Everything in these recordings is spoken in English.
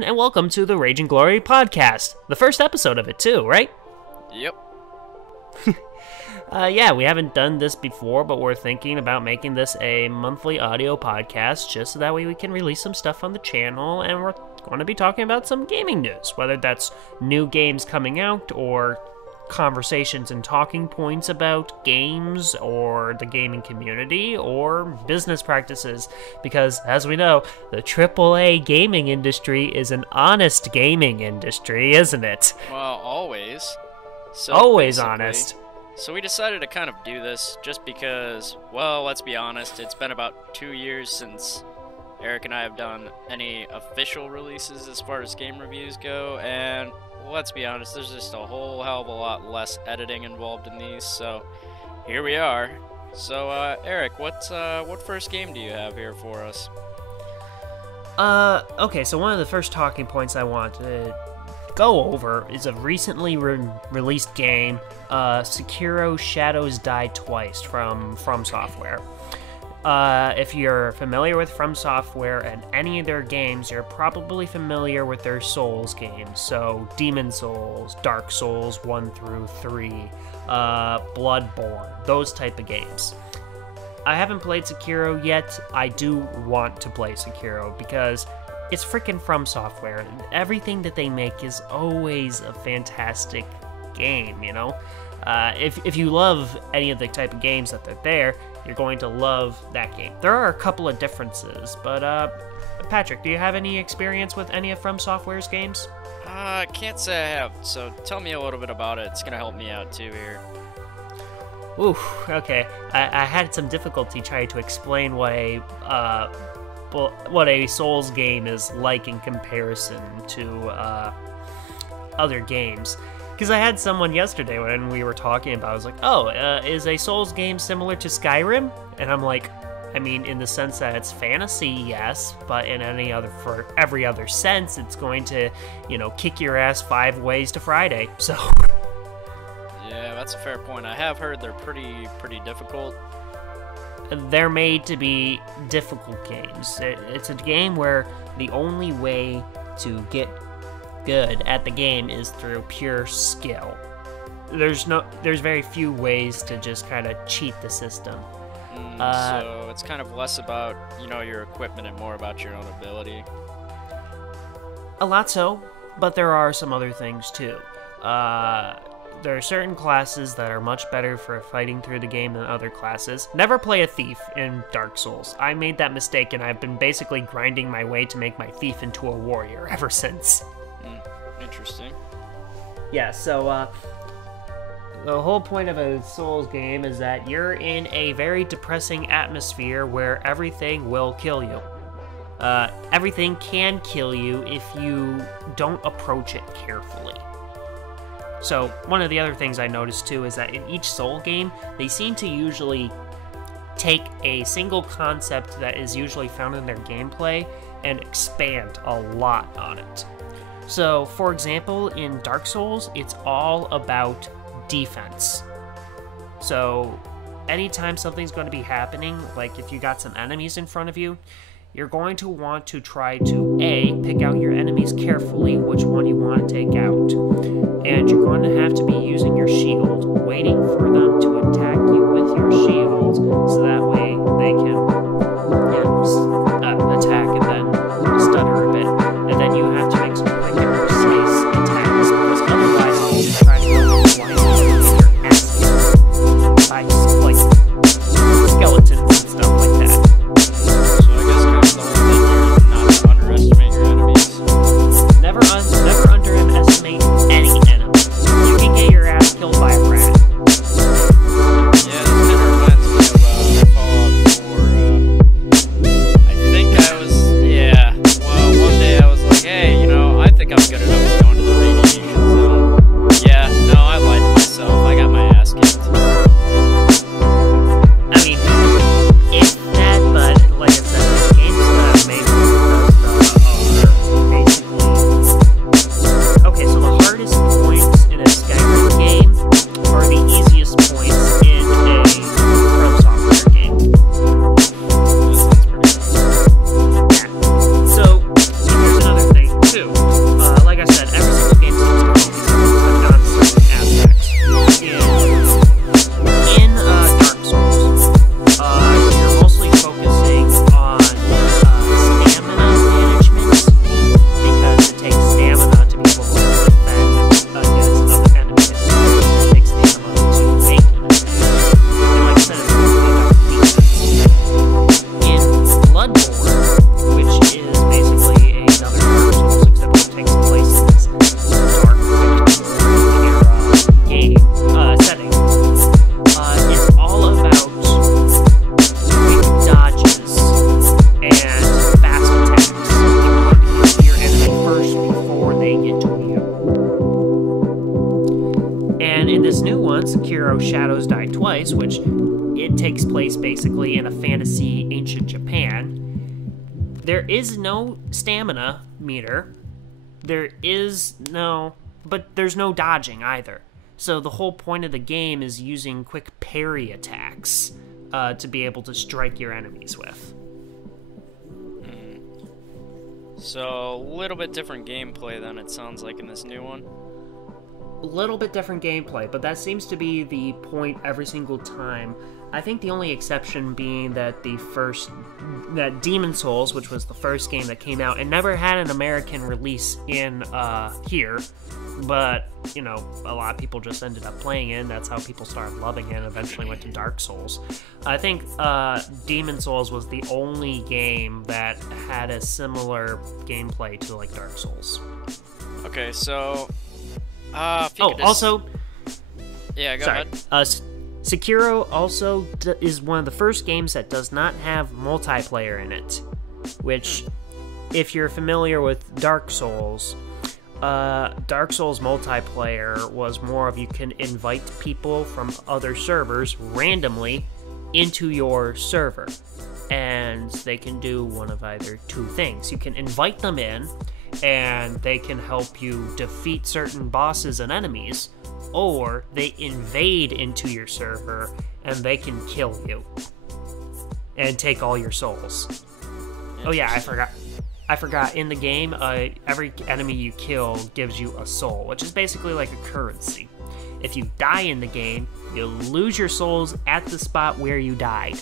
And welcome to the Rage and Glory podcast. The first episode of it too, right? Yep. Yeah, we haven't done this before, but we're thinking about making this a monthly audio podcast just so that way we can release some stuff on the channel, and we're going to be talking about some gaming news, whether that's new games coming out or conversations and talking points about games or the gaming community or business practices, because as we know, the AAA gaming industry is an honest gaming industry, isn't it? Well, always. So always honest. So we decided to kind of do this just because, well, let's be honest, it's been about 2 years since Eric and I have done any official releases as far as game reviews go, and let's be honest, there's just a whole hell of a lot less editing involved in these, so here we are. So, Eric, what first game do you have here for us? Okay, so one of the first talking points I want to go over is a recently released game, Sekiro Shadows Die Twice from Software. If you're familiar with From Software and any of their games, you're probably familiar with their Souls games. So, Demon Souls, Dark Souls 1 through 3, Bloodborne, those type of games. I haven't played Sekiro yet. I do want to play Sekiro because it's freaking From Software, and everything that they make is always a fantastic game, you know? If you love any of the type of games that they're there, you're going to love that game. There are a couple of differences, but Patrick, do you have any experience with any of From Software's games? I can't say I have, so tell me a little bit about it. It's gonna help me out too here. Ooh, okay. I had some difficulty trying to explain what a Souls game is like in comparison to other games. Because I had someone yesterday when we were talking about it, I was like, oh, is a Souls game similar to Skyrim? And I'm like, I mean, in the sense that it's fantasy, yes, but in for every other sense, it's going to, kick your ass 5 ways to Friday, so... Yeah, that's a fair point. I have heard they're pretty difficult. They're made to be difficult games. It's a game where the only way to get good at the game is through pure skill. There's very few ways to just kind of cheat the system. So it's kind of less about, your equipment and more about your own ability. A lot so, but there are some other things too. There are certain classes that are much better for fighting through the game than other classes. Never play a thief in Dark Souls. I made that mistake, and I've been basically grinding my way to make my thief into a warrior ever since. Interesting. Yeah, so the whole point of a Souls game is that you're in a very depressing atmosphere where everything will kill you. Everything can kill you if you don't approach it carefully. So, one of the other things I noticed too is that in each Soul game, they seem to usually take a single concept that is usually found in their gameplay and expand a lot on it. So, for example, in Dark Souls, it's all about defense. So, anytime something's going to be happening, like if you got some enemies in front of you, you're going to want to try to, A, pick out your enemies carefully, which one you want to take out. And you're going to have to be using your shield, waiting for them to attack you with your shield, so that way they can attack and then stutter a bit. And then you have to make some quick and precise attacks, because otherwise you'll just try to go blindly with your ass by, skeletons and stuff like that. Never underestimate any enemy. You can get your ass killed by a rat. Yeah, this kind of reminds me of Fallout 4 one, Sekiro Shadows Die Twice, which it takes place basically in a fantasy ancient Japan, there is no stamina meter. But there's no dodging either. So the whole point of the game is using quick parry attacks to be able to strike your enemies with. So, a little bit different gameplay than it sounds like in this new one. A little bit different gameplay, but that seems to be the point every single time. I think the only exception being that that Demon Souls, which was the first game that came out, and never had an American release in here, but, you know, a lot of people just ended up playing it, and that's how people started loving it, and eventually went to Dark Souls. I think Demon Souls was the only game that had a similar gameplay to, like, Dark Souls. Okay, so... also... Yeah, go ahead. Sekiro also is one of the first games that does not have multiplayer in it, which, if you're familiar with Dark Souls multiplayer was more of you can invite people from other servers randomly into your server, and they can do one of either two things. You can invite them in, and they can help you defeat certain bosses and enemies, or they invade into your server and they can kill you and take all your souls. Oh yeah, I forgot. In the game, every enemy you kill gives you a soul, which is basically like a currency. If you die in the game, you'll lose your souls at the spot where you died.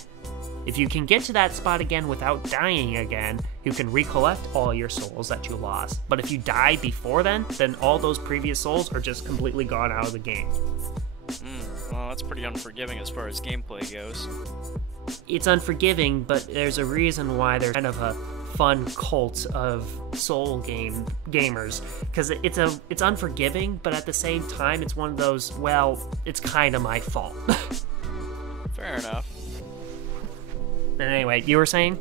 If you can get to that spot again without dying again, you can recollect all your souls that you lost. But if you die before then all those previous souls are just completely gone out of the game. Well, that's pretty unforgiving as far as gameplay goes. It's unforgiving, but there's a reason why there's kind of a fun cult of soul gamers, because it's unforgiving, but at the same time, it's one of those, well, it's kind of my fault. Fair enough. And anyway, you were saying?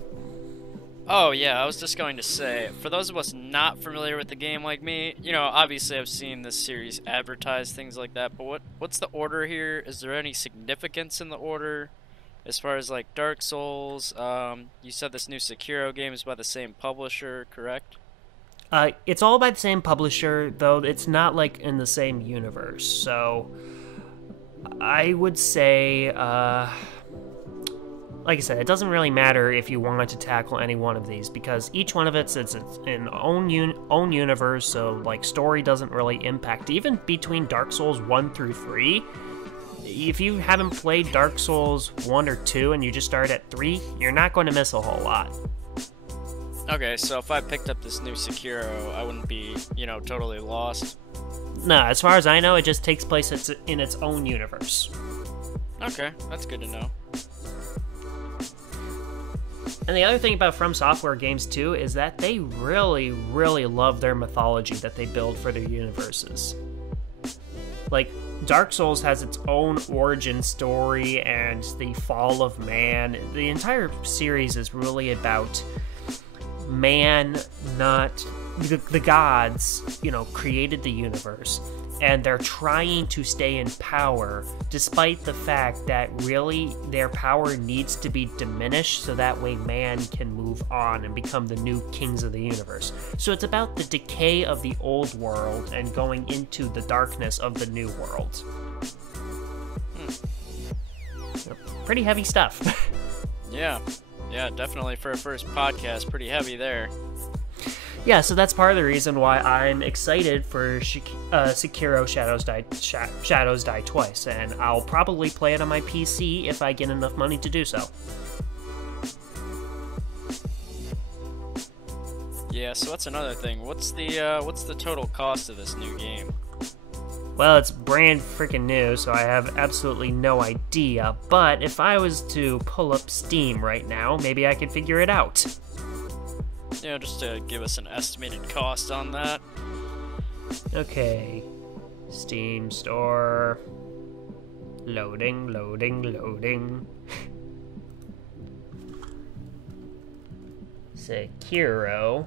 Oh, yeah, I was just going to say, for those of us not familiar with the game like me, you know, obviously I've seen this series advertise things like that, but what's the order here? Is there any significance in the order? As far as, like, Dark Souls, you said this new Sekiro game is by the same publisher, correct? It's all by the same publisher, though it's not, like, in the same universe, so I would say, like I said, it doesn't really matter if you wanted to tackle any one of these, because each one of it's an own universe, so like story doesn't really impact. Even between Dark Souls 1 through 3, if you haven't played Dark Souls 1 or 2 and you just start at 3, you're not going to miss a whole lot. Okay, so if I picked up this new Sekiro, I wouldn't be, you know, totally lost? No, as far as I know, it just takes place in its own universe. Okay, that's good to know. And the other thing about From Software games, too, is that they really, really love their mythology that they build for their universes. Like, Dark Souls has its own origin story and the fall of man. The entire series is really about man, not... The gods, you know, created the universe, and they're trying to stay in power, despite the fact that really their power needs to be diminished so that way man can move on and become the new kings of the universe. So it's about the decay of the old world and going into the darkness of the new world. So, pretty heavy stuff. Yeah, definitely for a first podcast, pretty heavy there. Yeah, so that's part of the reason why I'm excited for Sekiro Shadows Die Twice, and I'll probably play it on my PC if I get enough money to do so. Yeah, so that's another thing. What's the total cost of this new game? Well, it's brand freaking new, so I have absolutely no idea, but if I was to pull up Steam right now, maybe I could figure it out. Yeah, just to give us an estimated cost on that. Okay. Steam store. Loading. Sekiro.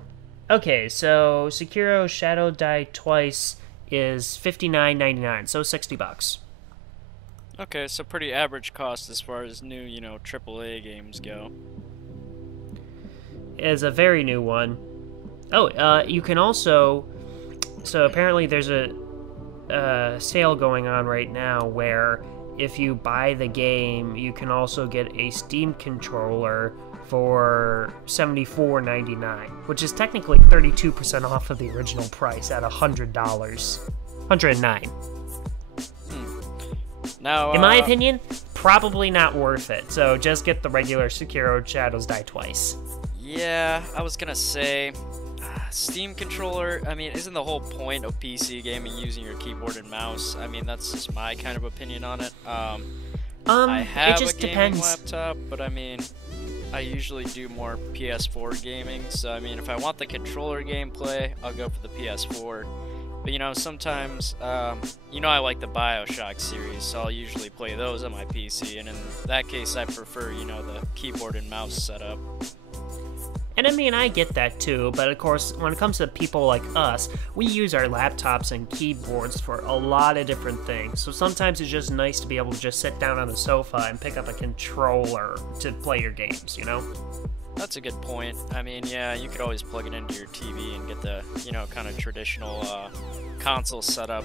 Okay, so Sekiro Shadow Die Twice is $59.99, so $60. Okay, so pretty average cost as far as new, AAA games go. It is a very new one. Oh, you can also. So apparently, there's a sale going on right now where if you buy the game, you can also get a Steam controller for $74.99, which is technically 32% off of the original price at $100. $109. Now, in my opinion, probably not worth it. So just get the regular Sekiro Shadows Die Twice. Yeah, I was gonna say, Steam controller, I mean, isn't the whole point of PC gaming using your keyboard and mouse? I mean, that's just my kind of opinion on it. I have it just a gaming depends. laptop, but I mean, I usually do more PS4 gaming, so I mean, if I want the controller gameplay, I'll go for the PS4. But sometimes, I like the BioShock series, so I'll usually play those on my PC, and in that case, I prefer, the keyboard and mouse setup. And I mean, I get that too, but of course, when it comes to people like us, we use our laptops and keyboards for a lot of different things. So sometimes it's just nice to be able to just sit down on the sofa and pick up a controller to play your games, That's a good point. I mean, yeah, you could always plug it into your TV and get the, kind of traditional console setup.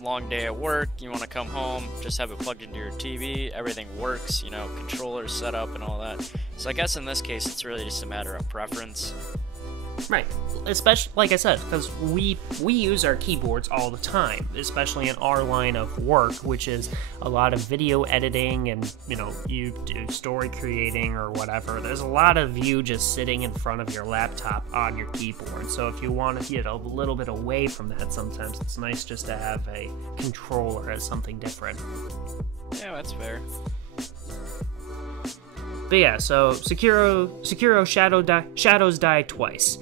Long day at work, you want to come home, just have it plugged into your TV, everything works, controller setup and all that. So I guess in this case, it's really just a matter of preference. Right. Especially, like I said, because we use our keyboards all the time, especially in our line of work, which is a lot of video editing and, you do story creating or whatever. There's a lot of you just sitting in front of your laptop on your keyboard. So if you want to get a little bit away from that, sometimes it's nice just to have a controller as something different. Yeah, that's fair. But yeah, so Sekiro Shadows Die Twice.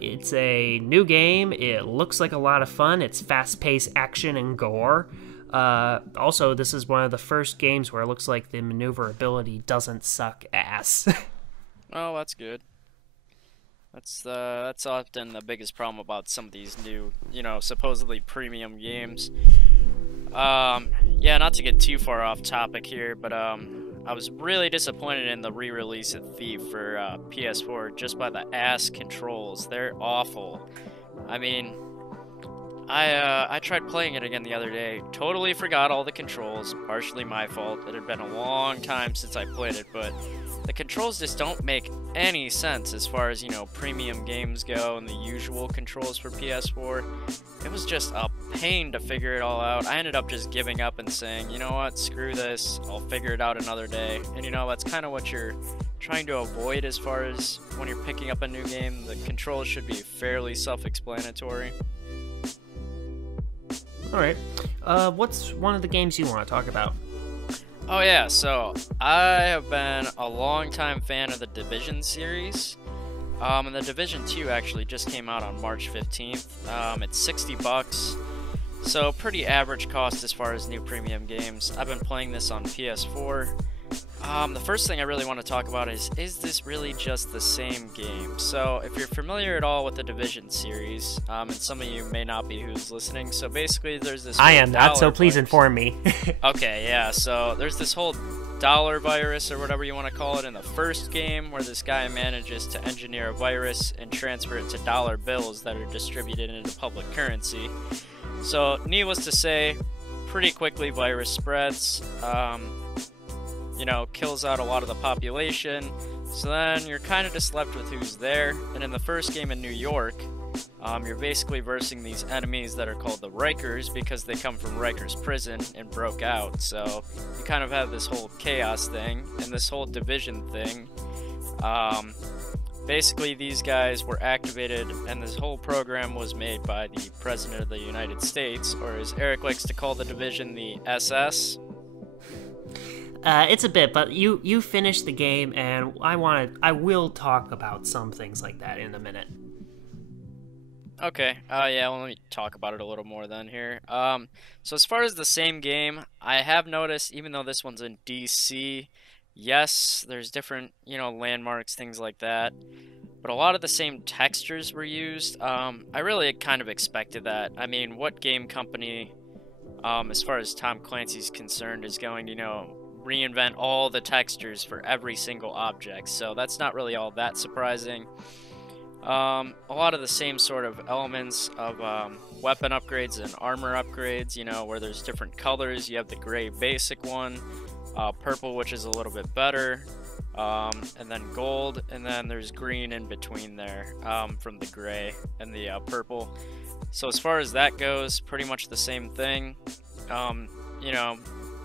It's a new game. It looks like a lot of fun. It's fast-paced action and gore. Also, this is one of the first games where it looks like the maneuverability doesn't suck ass. Oh, that's good. That's often the biggest problem about some of these new, supposedly premium games. Yeah, not to get too far off topic here, but I was really disappointed in the re-release of Thief for PS4 just by the ass controls. They're awful. I mean, I tried playing it again the other day. Totally forgot all the controls. Partially my fault. It had been a long time since I played it, but the controls just don't make any sense as far as, premium games go and the usual controls for PS4. It was just a pain to figure it all out. I ended up just giving up and saying, you know what, screw this, I'll figure it out another day. And that's kind of what you're trying to avoid as far as when you're picking up a new game. The controls should be fairly self-explanatory. Alright, what's one of the games you want to talk about? Oh yeah, so I have been a long-time fan of the Division series. And the Division 2 actually just came out on March 15th. It's $60, so pretty average cost as far as new premium games. I've been playing this on PS4. The first thing I really want to talk about is this really just the same game? So if you're familiar at all with the Division series, and some of you may not be who's listening, so basically there's this I am not, so please virus. inform me. Okay, yeah, so there's this whole dollar virus or whatever you want to call it in the first game where this guy manages to engineer a virus and transfer it to dollar bills that are distributed into public currency. So needless to say, pretty quickly virus spreads, kills out a lot of the population. So then you're kind of just left with who's there. And in the first game in New York, you're basically versing these enemies that are called the Rikers because they come from Rikers prison and broke out. So you kind of have this whole chaos thing and this whole division thing. Basically, these guys were activated, and this whole program was made by the President of the United States, or as Eric likes to call the division, the SS. It's a bit, but you finished the game, and I will talk about some things like that in a minute. Okay, yeah, well, let me talk about it a little more then here. So as far as the same game, I have noticed, even though this one's in DC, yes, there's different, landmarks, things like that, but a lot of the same textures were used. I really kind of expected that. I mean, what game company as far as Tom Clancy's concerned, is going to, reinvent all the textures for every single object. So that's not really all that surprising. A lot of the same sort of elements of weapon upgrades and armor upgrades, where there's different colors. You have the gray basic one, purple, which is a little bit better, and then gold, and then there's green in between there, from the gray and the purple. So as far as that goes, pretty much the same thing.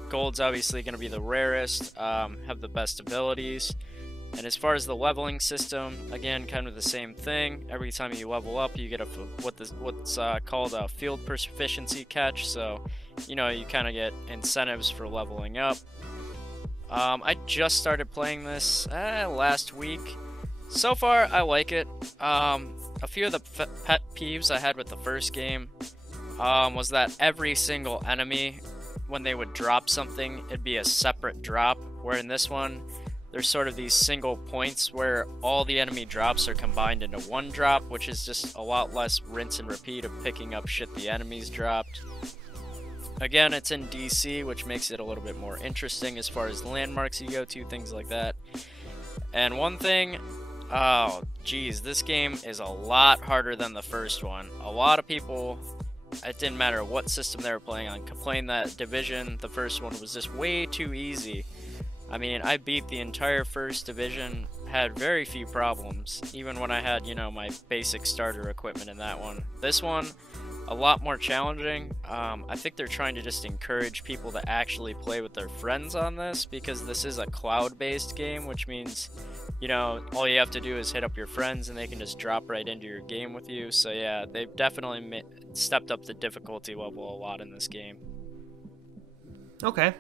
Gold's obviously going to be the rarest, have the best abilities. And as far as the leveling system, again, kind of the same thing. Every time you level up, you get what's called a field proficiency catch. So, you kind of get incentives for leveling up. I just started playing this last week. So far, I like it. A few of the pet peeves I had with the first game was that every single enemy, when they would drop something, it'd be a separate drop. Where in this one, there's sort of these single points where all the enemy drops are combined into one drop, which is just a lot less rinse and repeat of picking up shit the enemies dropped. Again, it's in DC, which makes it a little bit more interesting as far as landmarks you go to, things like that. And one thing, oh geez, this game is a lot harder than the first one. A lot of people, it didn't matter what system they were playing on, complained that Division, the first one, was just way too easy. I mean, I beat the entire first Division, had very few problems, even when I had, my basic starter equipment in that one. This one, a lot more challenging. I think they're trying to just encourage people to actually play with their friends on this, because this is a cloud-based game, which means, all you have to do is hit up your friends and they can just drop right into your game with you. So yeah, they've definitely stepped up the difficulty level a lot in this game. Okay.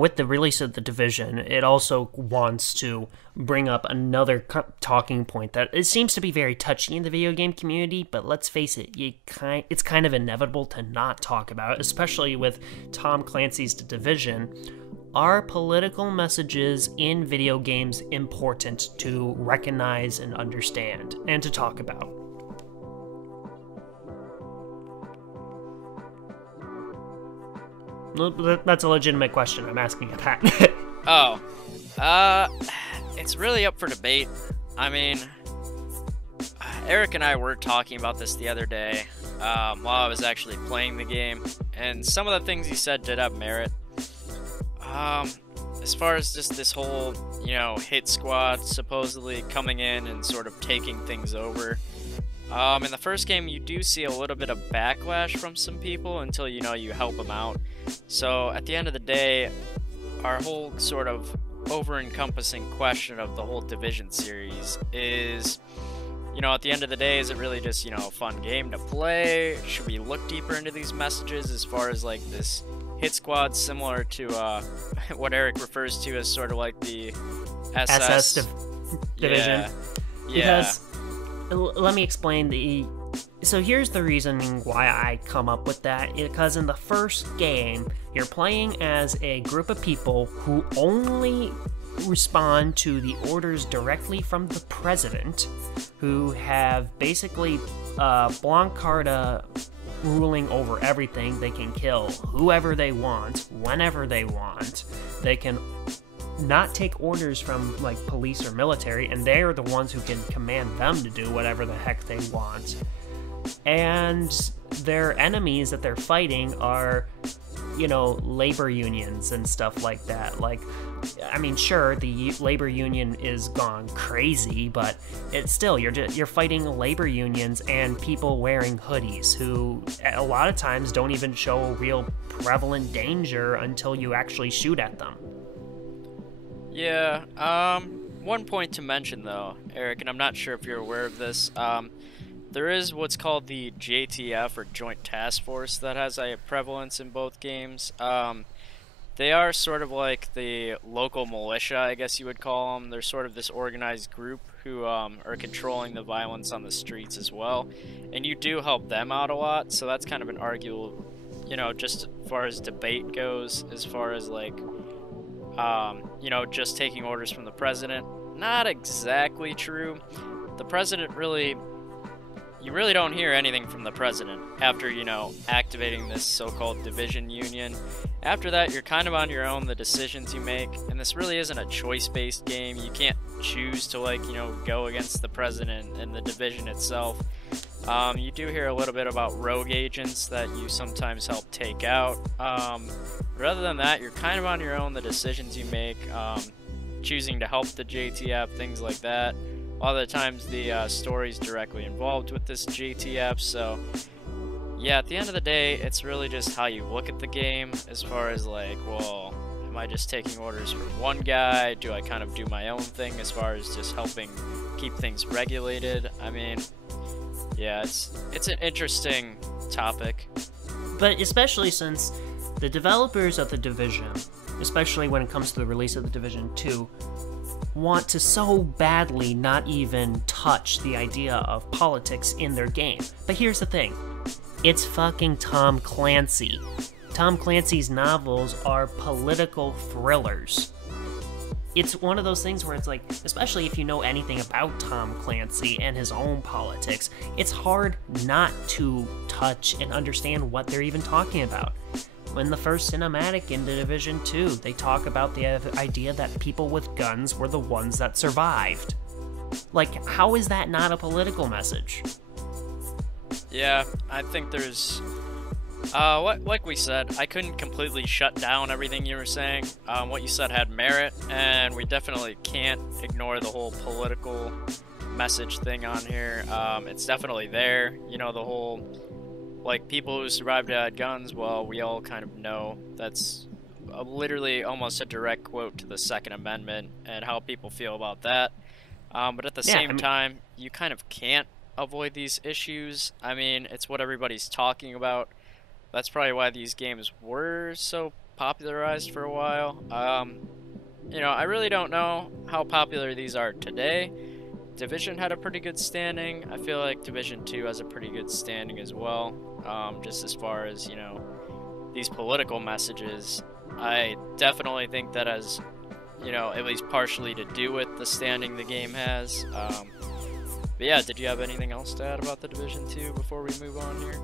With the release of The Division, it also wants to bring up another talking point that it seems to be very touchy in the video game community, but let's face it, it's kind of inevitable to not talk about, especially with Tom Clancy's The Division. Are political messages in video games important to recognize and understand, and to talk about? That's a legitimate question. I'm asking it, Pat. It's really up for debate. I mean, Eric and I were talking about this the other day while I was actually playing the game, and some of the things he said did have merit. As far as just this whole, hit squad supposedly coming in and sort of taking things over. In the first game, you do see a little bit of backlash from some people until, you help them out. So at the end of the day, our whole sort of over-encompassing question of the whole Division series is, at the end of the day, is it really just, a fun game to play? Should we look deeper into these messages as far as, like, this hit squad similar to what Eric refers to as sort of like the SS Division? Yeah. Because, let me explain so here's the reasoning why I come up with that. Because in the first game, you're playing as a group of people who only respond to the orders directly from the president, who have basically Blanc Carta ruling over everything. They can kill whoever they want, whenever they want. They can not take orders from, like, police or military, and they're the ones who can command them to do whatever the heck they want. And their enemies that they're fighting are, labor unions and stuff like that. Like, I mean, sure, the labor union is gone crazy, but it's still, you're fighting labor unions and people wearing hoodies who a lot of times don't even show a real prevalent danger until you actually shoot at them. Yeah, one point to mention though, Eric, and I'm not sure if you're aware of this, there is what's called the JTF, or Joint Task Force, that has a prevalence in both games. They are sort of like the local militia, I guess you would call them. They're sort of this organized group who are controlling the violence on the streets as well. And you do help them out a lot, so that's kind of an arguable, just as far as debate goes, as far as like, just taking orders from the president. Not exactly true. The president really you really don't hear anything from the president after, activating this so-called division union. After that, you're kind of on your own, the decisions you make, and this really isn't a choice-based game. You can't choose to, go against the president and the division itself. You do hear a little bit about rogue agents that you sometimes help take out. Rather than that, you're kind of on your own, the decisions you make, choosing to help the JTF, things like that. A lot of the times the story's directly involved with this JTF, so yeah, at the end of the day, it's really just how you look at the game as far as well, am I just taking orders from one guy? Do I kind of do my own thing as far as just helping keep things regulated? I mean, yeah, it's an interesting topic. But especially since the developers of the Division, especially when it comes to the release of the Division 2, want to so badly not even touch the idea of politics in their game. But here's the thing. It's fucking Tom Clancy. Tom Clancy's novels are political thrillers. It's one of those things where it's especially if you know anything about Tom Clancy and his own politics, it's hard not to touch and understand what they're even talking about. In the first cinematic in the Division 2, they talk about the idea that people with guns were the ones that survived. How is that not a political message? Yeah, I think there's... like we said, I couldn't completely shut down everything you were saying. What you said had merit, and we definitely can't ignore the whole political message thing on here. It's definitely there. The whole... people who survived had guns, well, we all kind of know that's literally almost a direct quote to the Second Amendment and how people feel about that. But at the same time, you kind of can't avoid these issues. I mean, it's what everybody's talking about. That's probably why these games were so popularized for a while. I really don't know how popular these are today. Division had a pretty good standing. I feel like Division 2 has a pretty good standing as well. Just as far as, these political messages, I definitely think that has, at least partially to do with the standing the game has. But yeah, did you have anything else to add about the Division 2 before we move on here?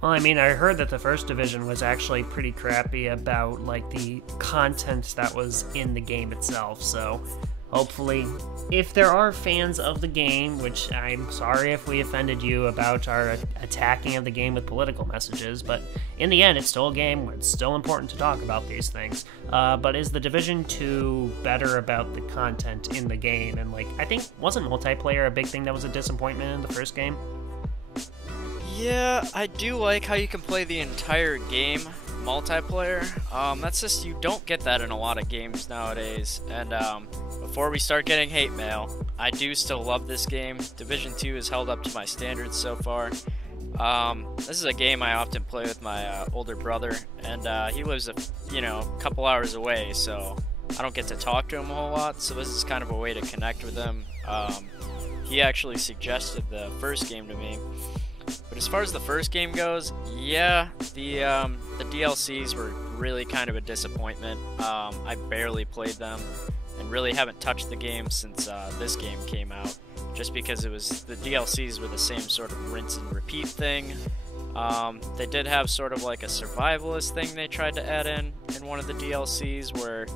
Well, I mean, I heard that the first Division was actually pretty crappy about, the content that was in the game itself, so hopefully, if there are fans of the game, which I'm sorry if we offended you about our attacking of the game with political messages, but in the end, it's still a game. It's still important to talk about these things. But is the Division 2 better about the content in the game? And, I think, wasn't multiplayer a big thing that was a disappointment in the first game? Yeah, I do like how you can play the entire game multiplayer. That's just, you don't get that in a lot of games nowadays. And before we start getting hate mail, I do still love this game. Division 2 has held up to my standards so far. This is a game I often play with my older brother, and he lives a couple hours away, so I don't get to talk to him a whole lot, so this is kind of a way to connect with him. He actually suggested the first game to me. But as far as the first game goes, yeah, the DLCs were really kind of a disappointment. I barely played them and really haven't touched the game since this game came out, just because the DLCs were the same sort of rinse and repeat thing. They did have sort of like a survivalist thing they tried to add in one of the DLCs, where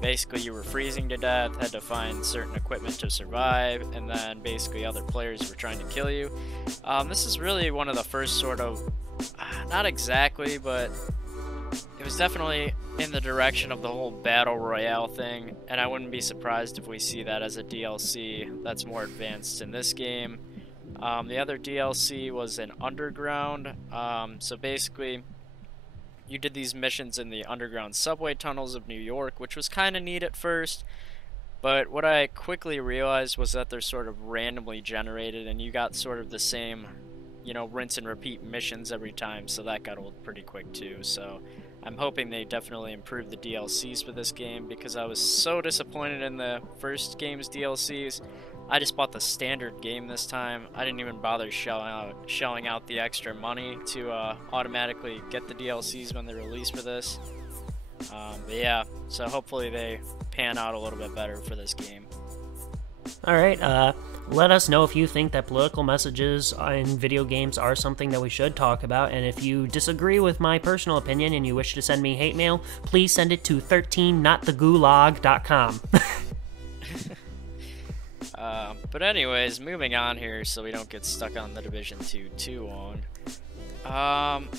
basically you were freezing to death, had to find certain equipment to survive, and then basically other players were trying to kill you. This is really one of the first sort of, not exactly, but it was definitely in the direction of the whole battle royale thing, and I wouldn't be surprised if we see that as a DLC that's more advanced in this game. The other DLC was an underground, so basically you did these missions in the underground subway tunnels of New York, which was kind of neat at first, but what I quickly realized was that they're sort of randomly generated, and you got sort of the same, rinse and repeat missions every time, so that got old pretty quick too. So I'm hoping they definitely improve the DLCs for this game, because I was so disappointed in the first game's DLCs. I just bought the standard game this time. I didn't even bother shelling out the extra money to automatically get the DLCs when they release for this. But yeah, so hopefully they pan out a little bit better for this game. All right. Let us know if you think that political messages in video games are something that we should talk about, and if you disagree with my personal opinion and you wish to send me hate mail, please send it to 13notthegulag.com. But anyways, moving on here so we don't get stuck on the Division 2 too long.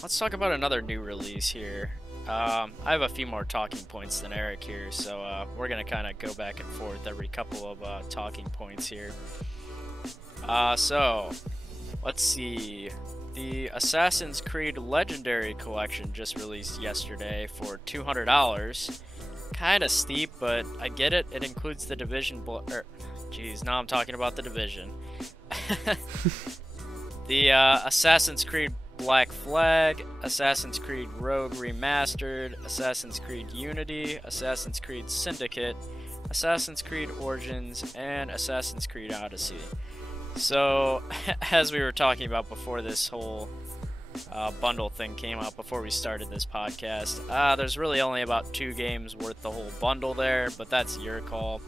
Let's talk about another new release here. I have a few more talking points than Eric here, so we're going to kind of go back and forth every couple of talking points here. So, let's see. The Assassin's Creed Legendary Collection just released yesterday for $200. Kind of steep, but I get it. It includes the Division... Jeez, now I'm talking about the Division. The Assassin's Creed Black Flag, Assassin's Creed Rogue Remastered, Assassin's Creed Unity, Assassin's Creed Syndicate, Assassin's Creed Origins, and Assassin's Creed Odyssey. So, as we were talking about before this whole bundle thing came out, before we started this podcast, there's really only about 2 games worth the whole bundle there, but that's your call.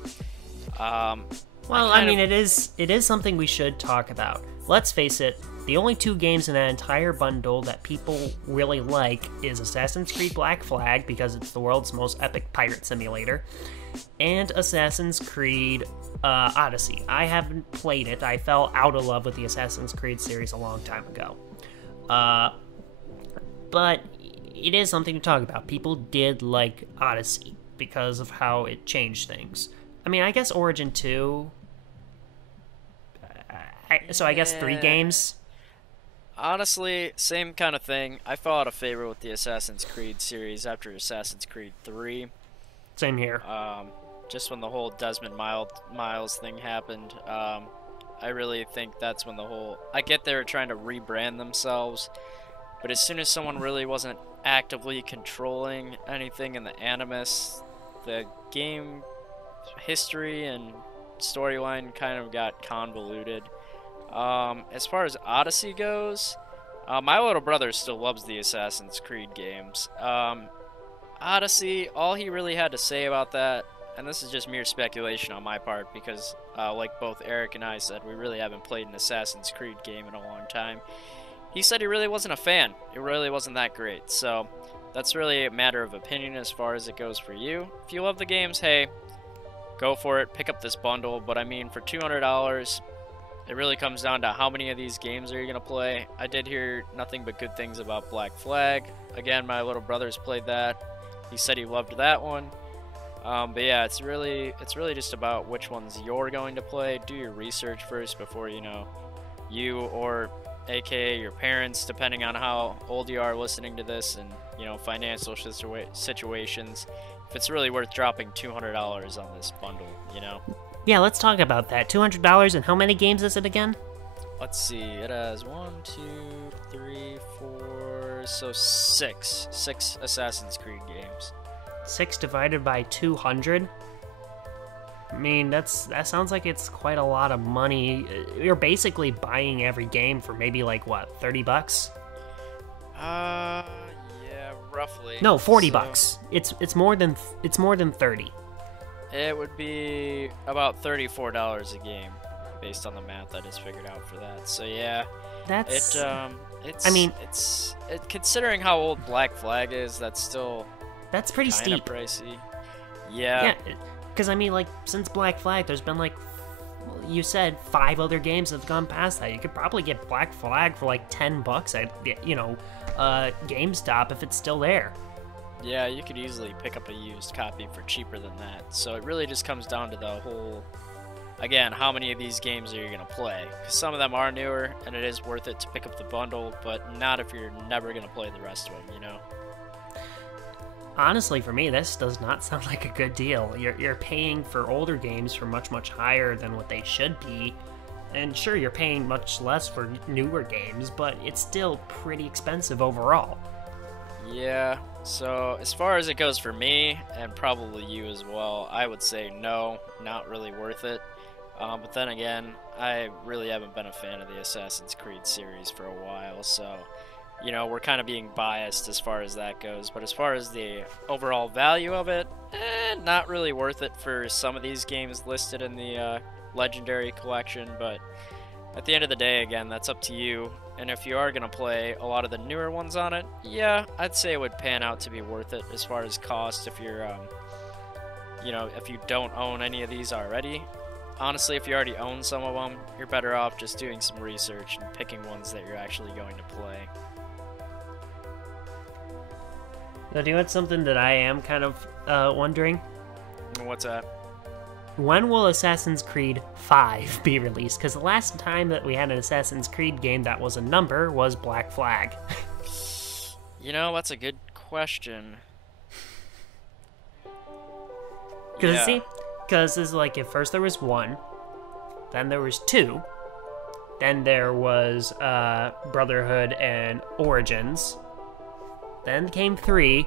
Well, I mean, it is something we should talk about. Let's face it, the only 2 games in that entire bundle that people really like is Assassin's Creed Black Flag, because it's the world's most epic pirate simulator, and Assassin's Creed Odyssey. I haven't played it. I fell out of love with the Assassin's Creed series a long time ago. But it is something to talk about. People did like Odyssey because of how it changed things. I mean, I guess Origin 2... so I guess 3 games? Honestly, same kind of thing. I fell out of favor with the Assassin's Creed series after Assassin's Creed 3. Same here. Just when the whole Desmond Miles thing happened, I really think that's when the whole... I get they were trying to rebrand themselves, but as soon as someone really wasn't actively controlling anything in the Animus, the game history and storyline kind of got convoluted. As far as Odyssey goes, my little brother still loves the Assassin's Creed games. Odyssey, all he really had to say about that, and this is just mere speculation on my part because, like both Eric and I said, we really haven't played an Assassin's Creed game in a long time. He said he really wasn't a fan. It really wasn't that great. So that's really a matter of opinion as far as it goes for you. If you love the games, hey, go for it. Pick up this bundle. But I mean, for $200, it really comes down to how many of these games are you going to play. I did hear nothing but good things about Black Flag. Again, my little brother's played that. He said he loved that one. But yeah, it's really just about which ones you're going to play. Do your research first before, you or aka your parents, depending on how old you are listening to this, and financial situations, if it's really worth dropping $200 on this bundle. Yeah, let's talk about that. $200, and how many games is it again? Let's see, it has 1, 2, 3, 4, so 6 Assassin's Creed games. 6 divided by 200? I mean, that sounds like it's quite a lot of money. You're basically buying every game for maybe like what, $30? Yeah, roughly. No, $40. It's more than 30. It would be about $34 a game, based on the math I just figured out for that. So yeah, it's. I mean, considering how old Black Flag is, that's pretty steep. Pricey. Yeah. Because, I mean, like, since Black Flag, there's been, like, you said 5 other games that have gone past that. You could probably get Black Flag for, like, $10 at, GameStop if it's still there. Yeah, you could easily pick up a used copy for cheaper than that. So it really just comes down to the whole, again, how many of these games are you going to play? Because some of them are newer, and it is worth it to pick up the bundle, but not if you're never going to play the rest of them, Honestly, for me, this does not sound like a good deal. You're paying for older games for much, much higher than what they should be. And sure, you're paying much less for newer games, but it's still pretty expensive overall. Yeah, so as far as it goes for me, and probably you as well, I would say no, not really worth it. But then again, I really haven't been a fan of the Assassin's Creed series for a while, so... we're kind of being biased as far as that goes, but as far as the overall value of it, not really worth it for some of these games listed in the legendary collection, but at the end of the day, again, that's up to you. And if you are going to play a lot of the newer ones on it, yeah, I'd say it would pan out to be worth it as far as cost if you're, if you don't own any of these already. Honestly, if you already own some of them, you're better off just doing some research and picking ones that you're actually going to play. Now, do you want something that I am kind of wondering? What's that? When will Assassin's Creed 5 be released? Because the last time that we had an Assassin's Creed game that was a number was Black Flag. That's a good question. Because it's like at first there was 1, then there was 2, then there was Brotherhood and Origins, then came 3.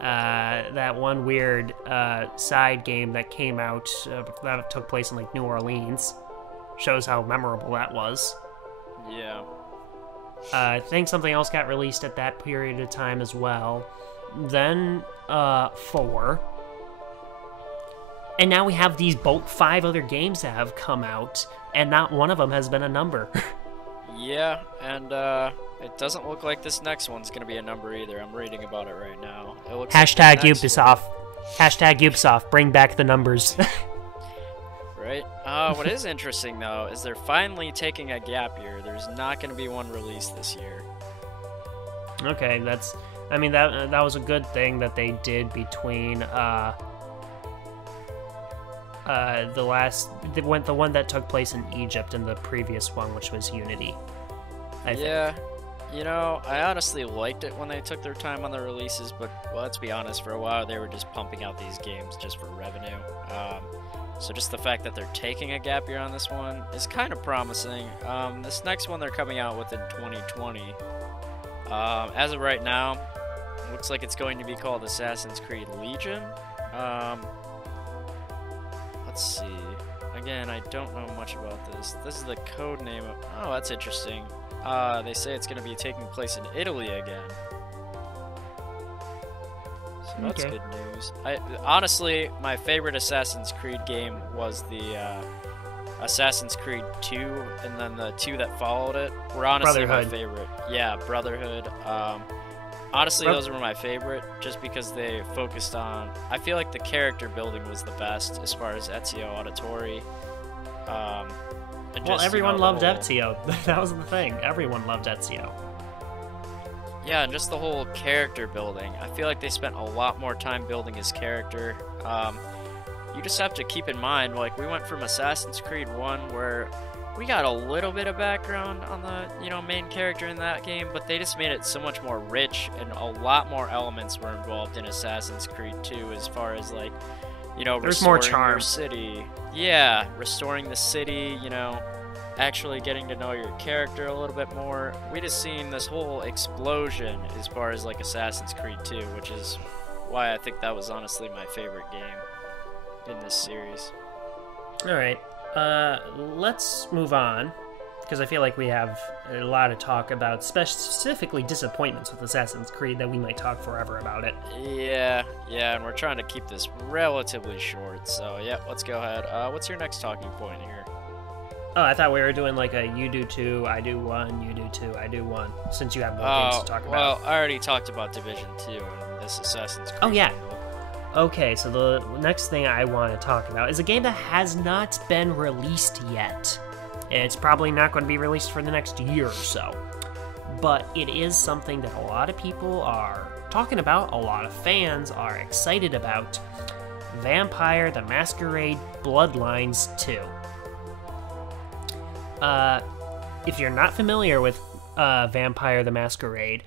That one weird side game that came out that took place in like New Orleans. Shows how memorable that was. Yeah. I think something else got released at that period of time as well. Then 4. And now we have these 5 other games that have come out, and not one of them has been a number. Yeah, and it doesn't look like this next one's going to be a number either. I'm reading about it right now. It looks Hashtag like Ubisoft. Hashtag Ubisoft. Bring back the numbers. Right? What is interesting, though, is they're finally taking a gap year. There's not going to be one released this year. Okay, that was a good thing that they did between the one that took place in Egypt and the previous one, which was Unity. I think. I honestly liked it when they took their time on the releases, but let's be honest, for a while they were just pumping out these games just for revenue. So just the fact that they're taking a gap year on this one is kind of promising. This next one they're coming out with in 2020. As of right now, looks like it's going to be called Assassin's Creed Legion. Let's see. Again, I don't know much about this. This is the code name. Oh, that's interesting. They say it's going to be taking place in Italy again. So that's good news. Honestly, my favorite Assassin's Creed game was the Assassin's Creed 2, and then the 2 that followed it were honestly my favorite. Yeah, Brotherhood. Honestly, those were my favorite, just because they focused on... I feel like the character building was the best, as far as Ezio Auditore. Well, everyone loved Ezio. That was the thing. Everyone loved Ezio. Yeah, and just the whole character building. I feel like they spent a lot more time building his character. You just have to keep in mind, like, we went from Assassin's Creed 1, where we got a little bit of background on the, main character in that game, but they just made it so much more rich, and a lot more elements were involved in Assassin's Creed 2, as far as, like, there's more charm. Your city. Yeah, restoring the city, actually getting to know your character a little bit more. We just seen this whole explosion as far as, like, Assassin's Creed 2, which is why I think that was honestly my favorite game in this series. Alright. Let's move on, because I feel like we have a lot to talk about, specifically disappointments with Assassin's Creed, that we might talk forever about it. Yeah, and we're trying to keep this relatively short, so yeah, let's go ahead. What's your next talking point here? Oh, I thought we were doing like a you do 2, I do 1, you do 2, I do 1, since you have more games to talk about. Well, I already talked about Division 2 and this Assassin's Creed. Oh, yeah. Angle. Okay, so the next thing I want to talk about is a game that has not been released yet. It's probably not going to be released for the next year or so. But it is something that a lot of people are talking about, a lot of fans are excited about. Vampire the Masquerade Bloodlines 2. If you're not familiar with Vampire the Masquerade,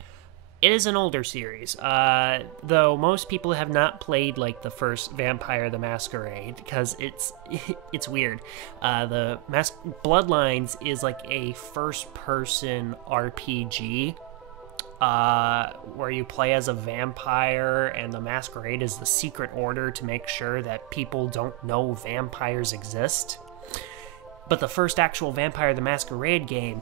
it is an older series, though most people have not played like the first Vampire the Masquerade, because it's weird. The Bloodlines is like a first-person RPG, where you play as a vampire, and the Masquerade is the secret order to make sure that people don't know vampires exist. But the first actual Vampire the Masquerade game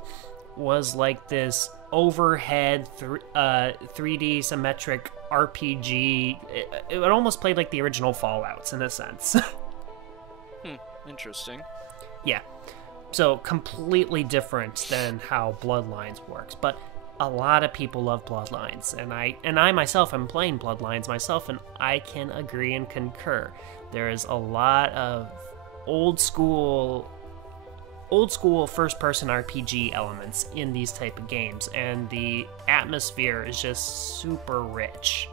was like this overhead 3D symmetric RPG. It almost played like the original Fallouts in a sense. Interesting. Yeah. So completely different than how Bloodlines works, but a lot of people love Bloodlines, and I myself am playing Bloodlines myself, and I can agree and concur. There is a lot of old school first-person RPG elements in these type of games, and the atmosphere is just super rich.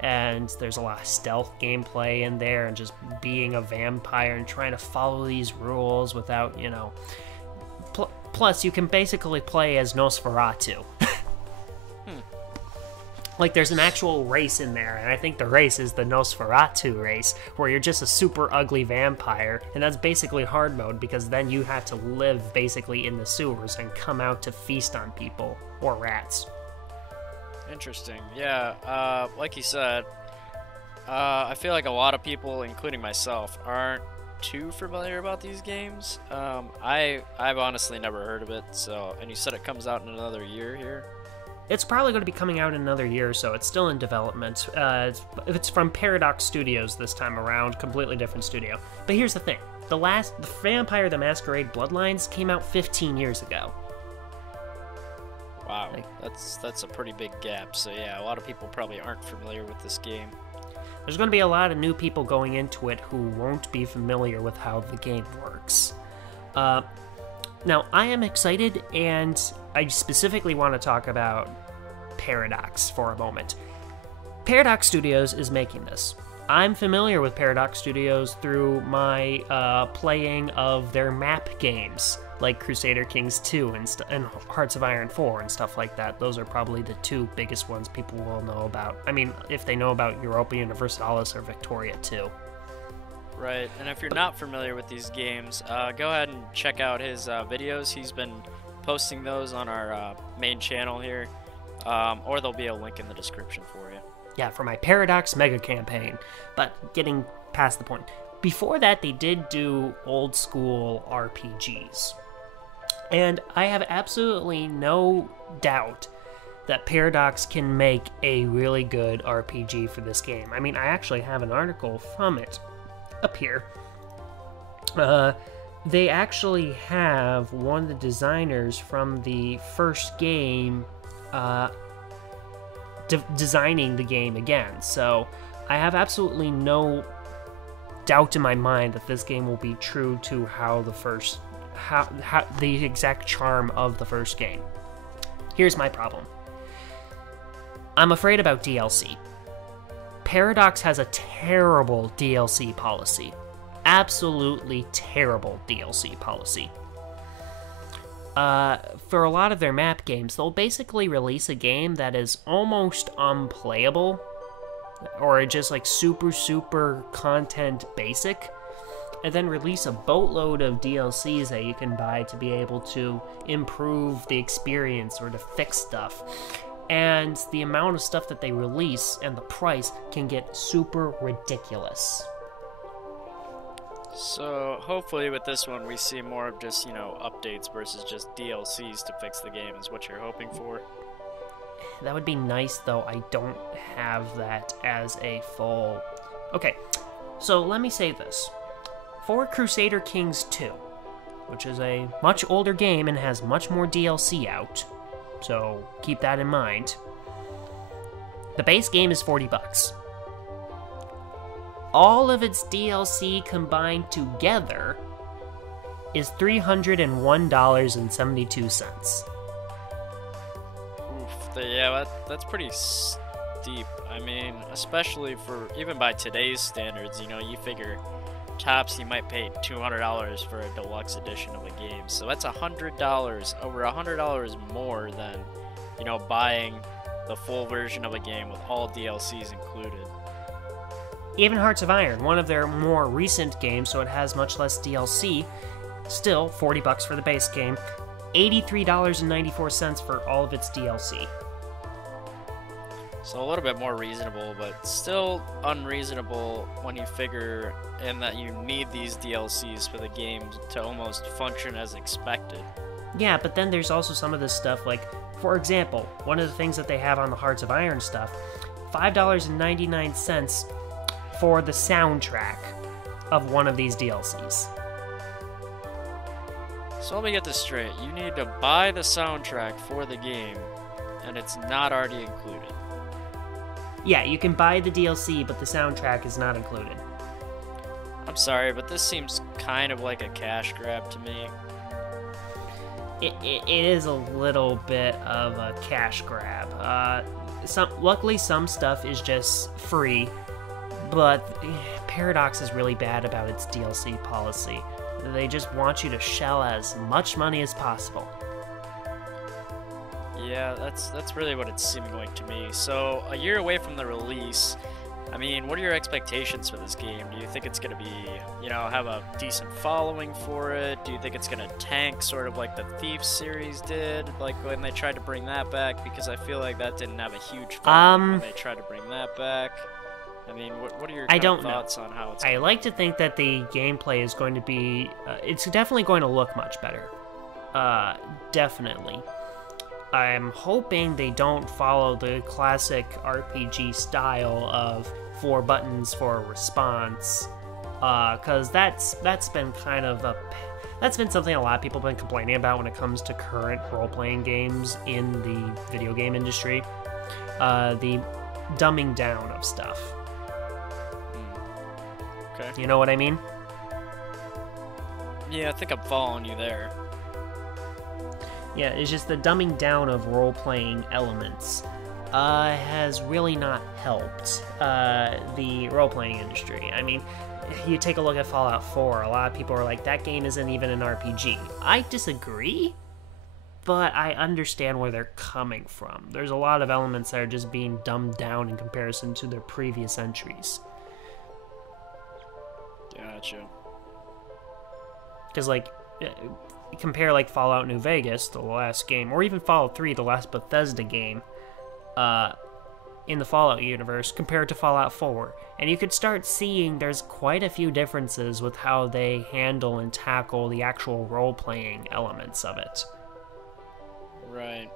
And there's a lot of stealth gameplay in there, and just being a vampire and trying to follow these rules without, plus, you can basically play as Nosferatu. Like, there's an actual race in there, and I think the race is the Nosferatu race, where you're just a super ugly vampire, and that's basically hard mode, because then you have to live basically in the sewers and come out to feast on people, or rats. Interesting. Yeah, like you said, I feel like a lot of people, including myself, aren't too familiar about these games. I've honestly never heard of it, and you said it comes out in another year here? It's probably going to be coming out in another year or so. It's still in development. It's from Paradox Studios this time around, completely different studio. But here's the thing. The Vampire the Masquerade Bloodlines came out 15 years ago. Wow, that's a pretty big gap. So yeah, a lot of people probably aren't familiar with this game. There's going to be a lot of new people going into it who won't be familiar with how the game works. Now, I am excited, and I specifically want to talk about Paradox for a moment. Paradox Studios is making this. I'm familiar with Paradox Studios through my playing of their map games, like Crusader Kings 2 and Hearts of Iron 4 and stuff like that. Those are probably the two biggest ones people will know about. I mean, if they know about Europa Universalis or Victoria 2. Right, and if you're not familiar with these games, go ahead and check out his videos. He's been posting those on our main channel here, or there'll be a link in the description for you. Yeah, for my Paradox Mega Campaign. But getting past the point, before that they did do old school RPGs. And I have absolutely no doubt that Paradox can make a really good RPG for this game. I mean, I actually have an article from it up here. They actually have one of the designers from the first game designing the game again. So I have absolutely no doubt in my mind that this game will be true to how the exact charm of the first game. Here's my problem. I'm afraid about DLC. Paradox has a terrible DLC policy. Absolutely terrible DLC policy. For a lot of their map games, they'll basically release a game that is almost unplayable, or just like super content basic, and then release a boatload of DLCs that you can buy to be able to improve the experience or to fix stuff. And the amount of stuff that they release and the price can get super ridiculous. So hopefully with this one we see more of just, updates versus just DLCs to fix the game is what you're hoping for. That would be nice, though. I don't have that as a full... Okay, so let me say this. For Crusader Kings 2, which is a much older game and has much more DLC out, so keep that in mind, the base game is $40. All of its DLC combined together is $301.72. Yeah, that's pretty steep. I mean, especially for, even by today's standards, you figure tops you might pay $200 for a deluxe edition of a game. So that's $100, over $100 more than, buying the full version of a game with all DLCs included. Even Hearts of Iron, one of their more recent games, so it has much less DLC, still $40 for the base game, $83.94 for all of its DLC. So a little bit more reasonable, but still unreasonable when you figure in that you need these DLCs for the game to almost function as expected. Yeah, but then there's also some of this stuff, like, for example, one of the things that they have on the Hearts of Iron stuff, $5.99 for the soundtrack. of one of these DLCs. So let me get this straight. You need to buy the soundtrack for the game, and it's not already included. Yeah, you can buy the DLC, but the soundtrack is not included. I'm sorry, but this seems kind of like a cash grab to me. It is a little bit of a cash grab. Luckily, some stuff is just free, but Paradox is really bad about its DLC policy. They just want you to shell as much money as possible. Yeah, that's really what it's seeming like to me. So, a year away from the release, I mean, what are your expectations for this game? Do you think it's going to be, have a decent following for it? Do you think it's going to tank sort of like the Thief series did, like when they tried to bring that back? Because I feel like that didn't have a huge following when they tried to bring that back. I mean, what are your thoughts on how it's I like to think that the gameplay is going to be... it's definitely going to look much better. Definitely. I'm hoping they don't follow the classic RPG style of 4 buttons for a response, because that's been kind of that's been something a lot of people have been complaining about when it comes to current role-playing games in the video game industry. The dumbing down of stuff. Okay. You know what I mean? Yeah, I think I'm following you there. Yeah, it's just the dumbing down of role-playing elements has really not helped the role-playing industry. I mean, you take a look at Fallout 4, a lot of people are like, that game isn't even an RPG. I disagree, but I understand where they're coming from. There's a lot of elements that are just being dumbed down in comparison to their previous entries. Gotcha. Because, like, compare, like, Fallout New Vegas, the last game, or even Fallout 3, the last Bethesda game, in the Fallout universe, compared to Fallout 4. And you could start seeing there's quite a few differences with how they handle and tackle the actual role-playing elements of it. Right.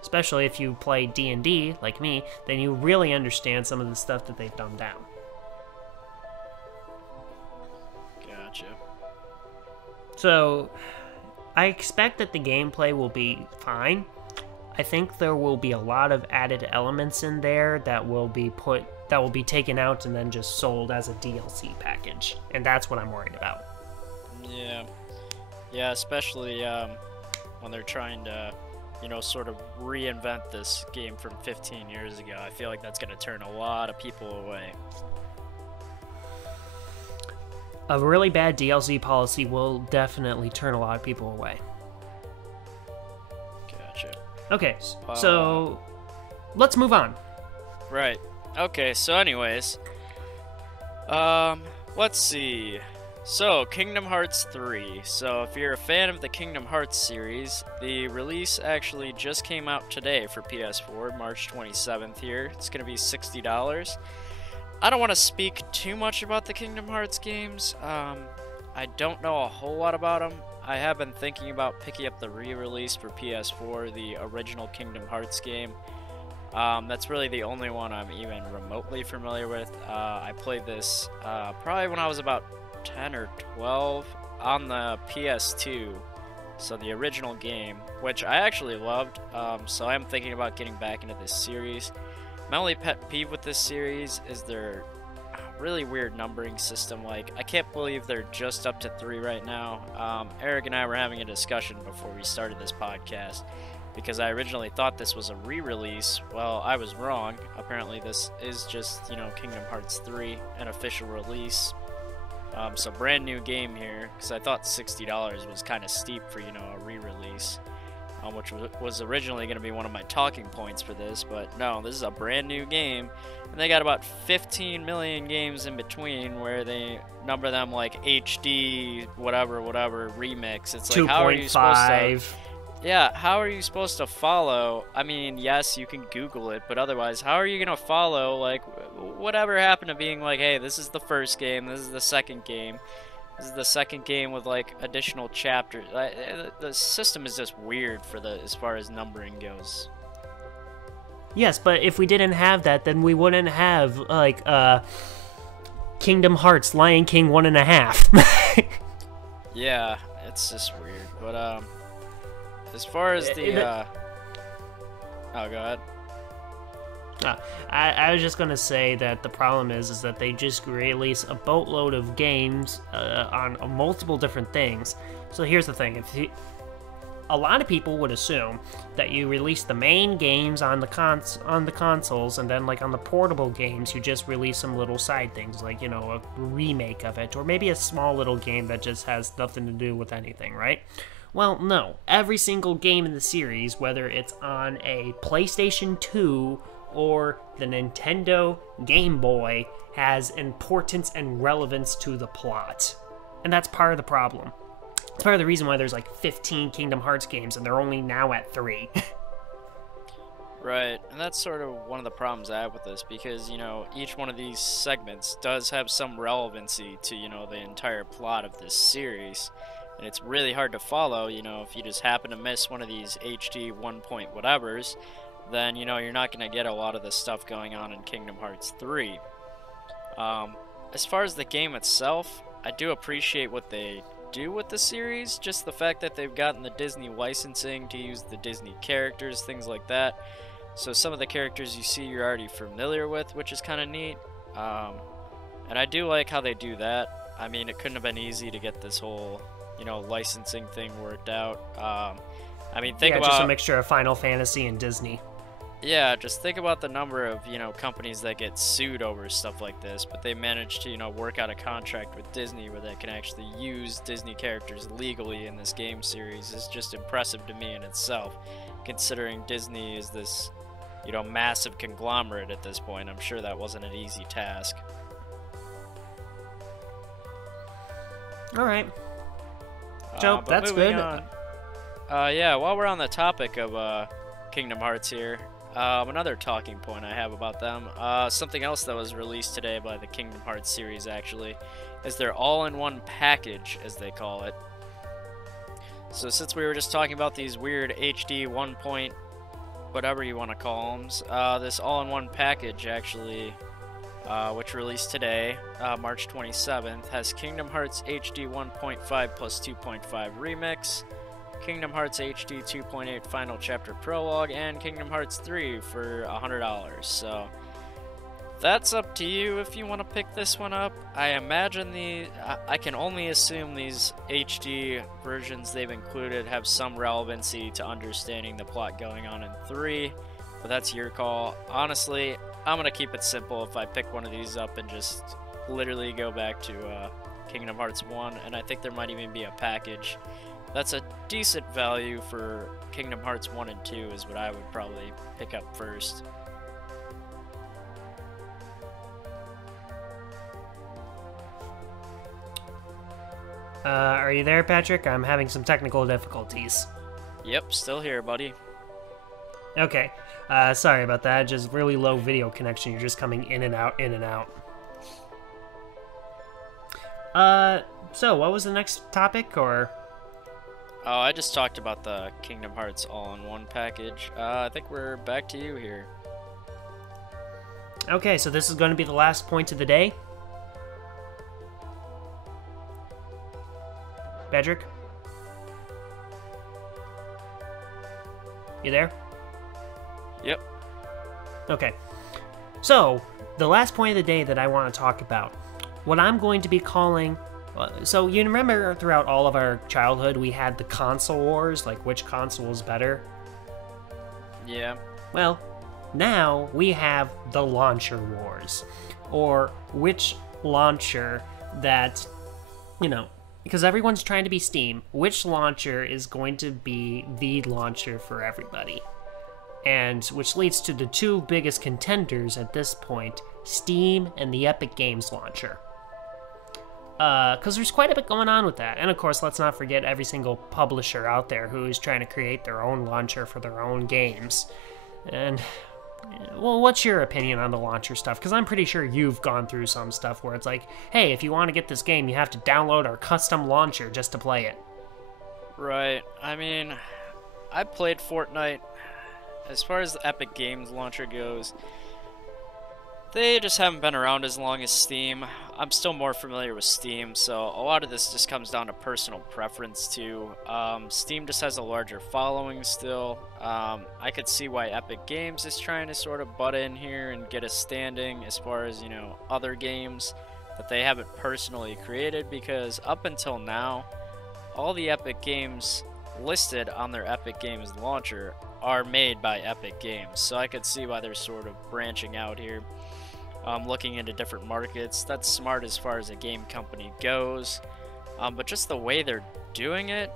Especially if you play D&D, like me, then you really understand some of the stuff that they've dumbed down. Gotcha. So, I expect that the gameplay will be fine. I think there will be a lot of added elements in there that will be taken out and then just sold as a DLC package. And that's what I'm worried about. Yeah. Yeah, especially when they're trying to, sort of reinvent this game from 15 years ago. I feel like that's going to turn a lot of people away. A really bad DLC policy will definitely turn a lot of people away. Gotcha. Okay, so let's move on. Right. Okay, so anyways, let's see. So, Kingdom Hearts 3. So, if you're a fan of the Kingdom Hearts series, the release actually just came out today for PS4, March 27th here. It's going to be $60. I don't want to speak too much about the Kingdom Hearts games. I don't know a whole lot about them. I have been thinking about picking up the re-release for PS4, the original Kingdom Hearts game. That's really the only one I'm even remotely familiar with. I played this probably when I was about 10 or 12 on the PS2, so the original game, which I actually loved. So I'm thinking about getting back into this series. My only pet peeve with this series is their really weird numbering system. Like, I can't believe they're just up to 3 right now. Eric and I were having a discussion before we started this podcast, because I originally thought this was a re-release. Well, I was wrong. Apparently this is just, Kingdom Hearts 3, an official release. So brand new game here, because I thought $60 was kind of steep for, a re-release. Which was originally going to be one of my talking points for this, but no, this is a brand new game, and they got about 15 million games in between where they number them like HD, whatever, remix. It's like, how are you supposed to... Yeah, how are you supposed to follow? I mean, yes, you can Google it, but otherwise, how are you going to follow, like, whatever happened to being like, hey, this is the first game, this is the second game. This is the second game with, like, additional chapters. The system is just weird as far as numbering goes. Yes, but if we didn't have that, then we wouldn't have, like, Kingdom Hearts Lion King 1.5. Yeah, it's just weird. But as far as the oh, go ahead. I was just gonna say that the problem is that they just release a boatload of games on multiple different things. So here's the thing: a lot of people would assume that you release the main games on the consoles, and then like on the portable games, you just release some little side things, like a remake of it, or maybe a small little game that just has nothing to do with anything, right? Well, no. Every single game in the series, whether it's on a PlayStation 2 or the Nintendo Game Boy, has importance and relevance to the plot. And that's part of the problem. It's part of the reason why there's like 15 Kingdom Hearts games and they're only now at 3. Right, and that's sort of one of the problems I have with this, because, each one of these segments does have some relevancy to, the entire plot of this series. And it's really hard to follow, if you just happen to miss one of these HD 1 point whatevers, then, you're not going to get a lot of the stuff going on in Kingdom Hearts 3. As far as the game itself, I do appreciate what they do with the series, just the fact that they've gotten the Disney licensing to use the Disney characters, things like that. So some of the characters you see you're already familiar with, which is kind of neat. And I do like how they do that. I mean, it couldn't have been easy to get this whole, licensing thing worked out. I mean, think about... just a mixture of Final Fantasy and Disney. Yeah, just think about the number of, companies that get sued over stuff like this, but they managed to, work out a contract with Disney where they can actually use Disney characters legally in this game series. Is just impressive to me in itself, considering Disney is this, massive conglomerate at this point. I'm sure that wasn't an easy task. Alright. So, that's good. Yeah, while we're on the topic of Kingdom Hearts here, another talking point I have about them, something else that was released today by the Kingdom Hearts series, actually, is their all-in-one package, as they call it. So since we were just talking about these weird HD 1 point, whatever you want to call them, this all-in-one package, actually, which released today, March 27th, has Kingdom Hearts HD 1.5 plus 2.5 Remix, Kingdom Hearts HD 2.8 Final Chapter Prologue, and Kingdom Hearts 3 for $100. So that's up to you if you want to pick this one up. I imagine I can only assume these HD versions they've included have some relevancy to understanding the plot going on in 3, but that's your call. Honestly, I'm going to keep it simple if I pick one of these up and just literally go back to Kingdom Hearts 1, and I think there might even be a package that's a decent value for Kingdom Hearts 1 and 2 is what I would probably pick up first. Are you there, Patrick? I'm having some technical difficulties. Yep, still here, buddy. Okay. Sorry about that. Just really low video connection. You're just coming in and out, in and out. So what was the next topic, or... Oh, I just talked about the Kingdom Hearts all-in-one package. I think we're back to you here. Okay, so this is going to be the last point of the day. Bedrick? You there? Yep. Okay. So, the last point of the day that I want to talk about, what I'm going to be calling... So, you remember throughout all of our childhood, we had the console wars, like which console is better? Yeah. Well, now we have the launcher wars, or which launcher that, because everyone's trying to be Steam, which launcher is going to be the launcher for everybody? And which leads to the two biggest contenders at this point, Steam and the Epic Games launcher. Because there's quite a bit going on with that. And of course, let's not forget every single publisher out there who is trying to create their own launcher for their own games. And, well, what's your opinion on the launcher stuff? Because I'm pretty sure you've gone through some stuff where it's like, hey, if you want to get this game, you have to download our custom launcher just to play it. Right. I mean, I played Fortnite. As far as the Epic Games launcher goes, They just haven't been around as long as Steam. I'm still more familiar with Steam, so a lot of this just comes down to personal preference too. Steam just has a larger following still. I could see why Epic Games is trying to sort of butt in here and get a standing as far as, you know, other games that they haven't personally created, because up until now, all the Epic games listed on their Epic Games launcher are made by Epic Games, so I could see why they're sort of branching out here. Looking into different markets. That's smart as far as a game company goes, but just the way they're doing it,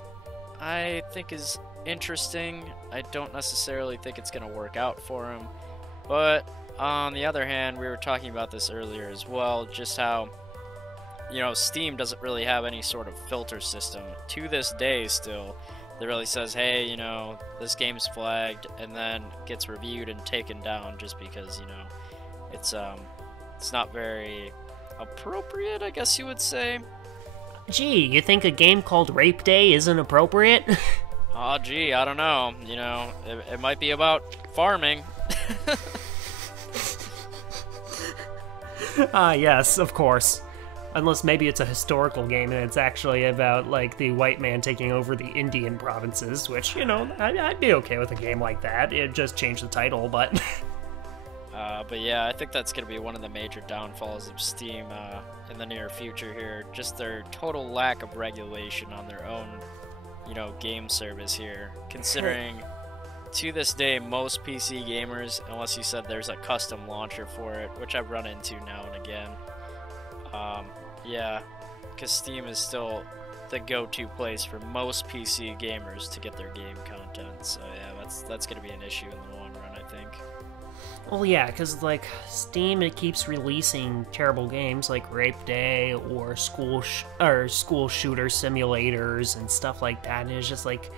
I think is interesting. I don't necessarily think it's going to work out for them, but on the other hand, we were talking about this earlier as well, just how, you know, Steam doesn't really have any sort of filter system to this day still that really says, hey, you know, this game's flagged, and then gets reviewed and taken down just because, you know, it's not very appropriate, I guess you would say. Gee, you think a game called Rape Day isn't appropriate? Oh, gee, I don't know. You know, it might be about farming. Yes, of course. Unless maybe it's a historical game and it's actually about, like, the white man taking over the Indian provinces, which, you know, I'd be okay with a game like that. It'd just change the title, but... But yeah, I think that's going to be one of the major downfalls of Steam in the near future here. Just their total lack of regulation on their own, you know, game service here. Considering, to this day, most PC gamers, unless you said there's a custom launcher for it, which I've run into now and again. Yeah, because Steam is still the go-to place for most PC gamers to get their game content. So yeah, that's going to be an issue in the long run, I think. Well, yeah, because, like, Steam, it keeps releasing terrible games like Rape Day or school shooter simulators and stuff like that, and it's just like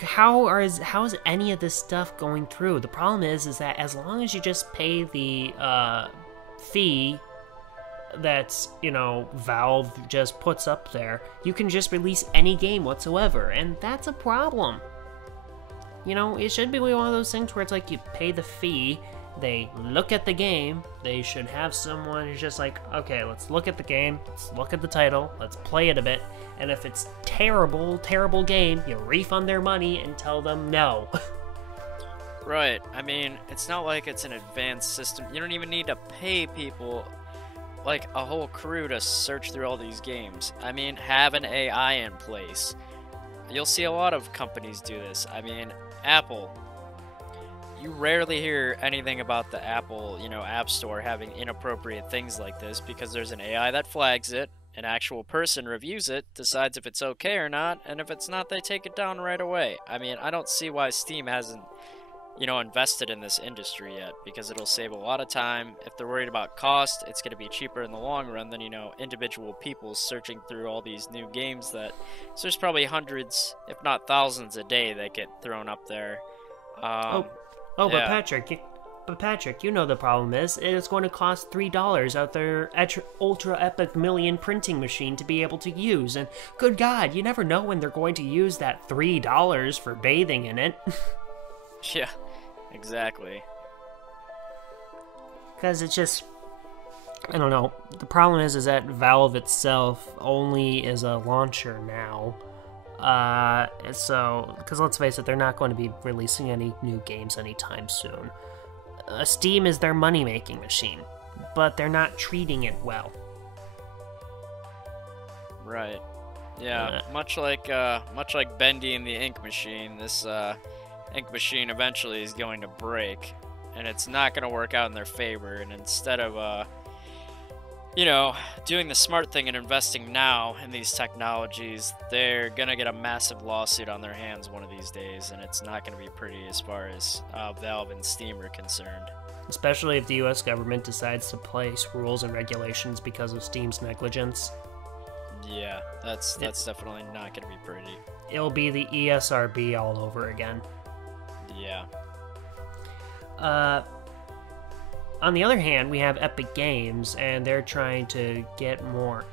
how is any of this stuff going through? The problem is that as long as you just pay the fee that's, you know, Valve just puts up there, you can just release any game whatsoever, and that's a problem. You know, it should be one of those things where it's like you pay the fee, they look at the game, they should have someone who's just like, okay, let's look at the game, let's look at the title, let's play it a bit, and if it's terrible game, you refund their money and tell them no. Right, I mean, it's not like it's an advanced system. You don't even need to pay people, like, a whole crew to search through all these games. I mean, have an AI in place. You'll see a lot of companies do this. I mean, Apple, you rarely hear anything about the Apple, you know, App Store having inappropriate things like this, because there's an AI that flags it, an actual person reviews it, decides if it's okay or not, and if it's not, they take it down right away. I mean, I don't see why Steam hasn't, you know, invested in this industry yet, because it'll save a lot of time. If they're worried about cost, it's going to be cheaper in the long run than, you know, individual people searching through all these new games that, so there's probably hundreds, if not thousands a day that get thrown up there. Yeah. But Patrick, you know the problem is, it's going to cost $3 out their ultra epic million printing machine to be able to use, and good God, you never know when they're going to use that $3 for bathing in it. Yeah. Exactly. Because it's just, I don't know. The problem is that Valve itself only is a launcher now. Because let's face it, they're not going to be releasing any new games anytime soon. Steam is their money-making machine, but they're not treating it well. Right. Yeah. Much like Bendy and the ink machine, this ink machine eventually is going to break, and it's not going to work out in their favor. And instead of you know, doing the smart thing and investing now in these technologies, they're going to get a massive lawsuit on their hands one of these days, and it's not going to be pretty as far as Valve and Steam are concerned. Especially if the US government decides to place rules and regulations because of Steam's negligence. Yeah, that's definitely not going to be pretty. It'll be the ESRB all over again. Yeah. On the other hand, we have Epic Games, and they're trying to get more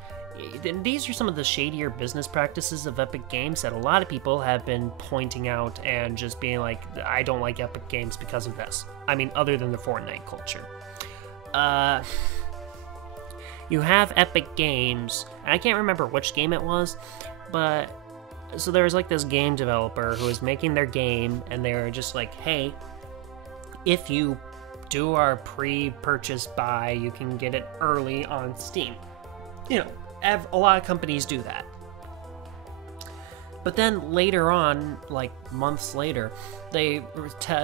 these are some of the shadier business practices of Epic Games that a lot of people have been pointing out and just being like, I don't like Epic Games because of this. I mean, other than the Fortnite culture. You have Epic Games, and I can't remember which game it was, but so there was like this game developer who was making their game, and they were just like, hey, if you do our pre-purchase buy, you can get it early on Steam. You know, a lot of companies do that. But then later on, like months later, they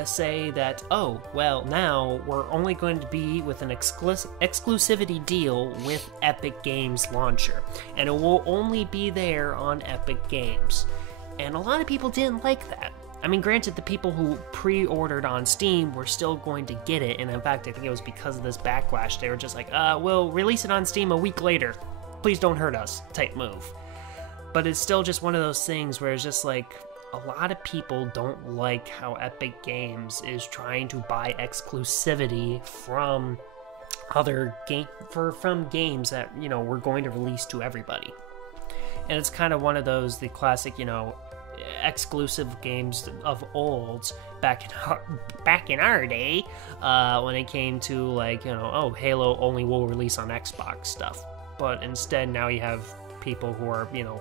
say that, oh, well, now we're only going to be with an exclusivity deal with Epic Games Launcher, and it will only be there on Epic Games. And a lot of people didn't like that. I mean, granted, the people who pre-ordered on Steam were still going to get it, and in fact, I think it was because of this backlash, they were just like, we'll release it on Steam a week later. Please don't hurt us, type move. But it's still just one of those things where it's just like, a lot of people don't like how Epic Games is trying to buy exclusivity from from games that, you know, we're going to release to everybody. And it's kind of one of those, the classic, you know, exclusive games of old back in our day, when it came to, like, you know, oh, Halo only will release on Xbox stuff. But instead now you have people who are, you know,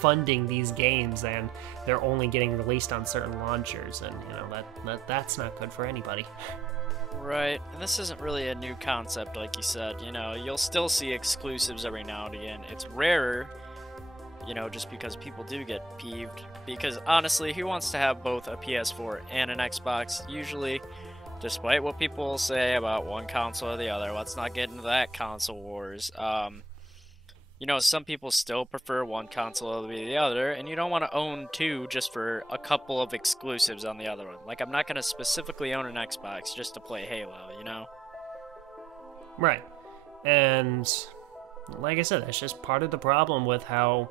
funding these games, and they're only getting released on certain launchers, and you know that's not good for anybody. Right, and this isn't really a new concept, like you said. You know, you'll still see exclusives every now and again. It's rarer, you know, just because people do get peeved. Because honestly, who wants to have both a PS4 and an Xbox? Usually, despite what people say about one console or the other, let's not get into that console wars. You know, some people still prefer one console over the other, and you don't want to own two just for a couple of exclusives on the other one. Like, I'm not going to specifically own an Xbox just to play Halo, you know? Right. And like I said, that's just part of the problem with how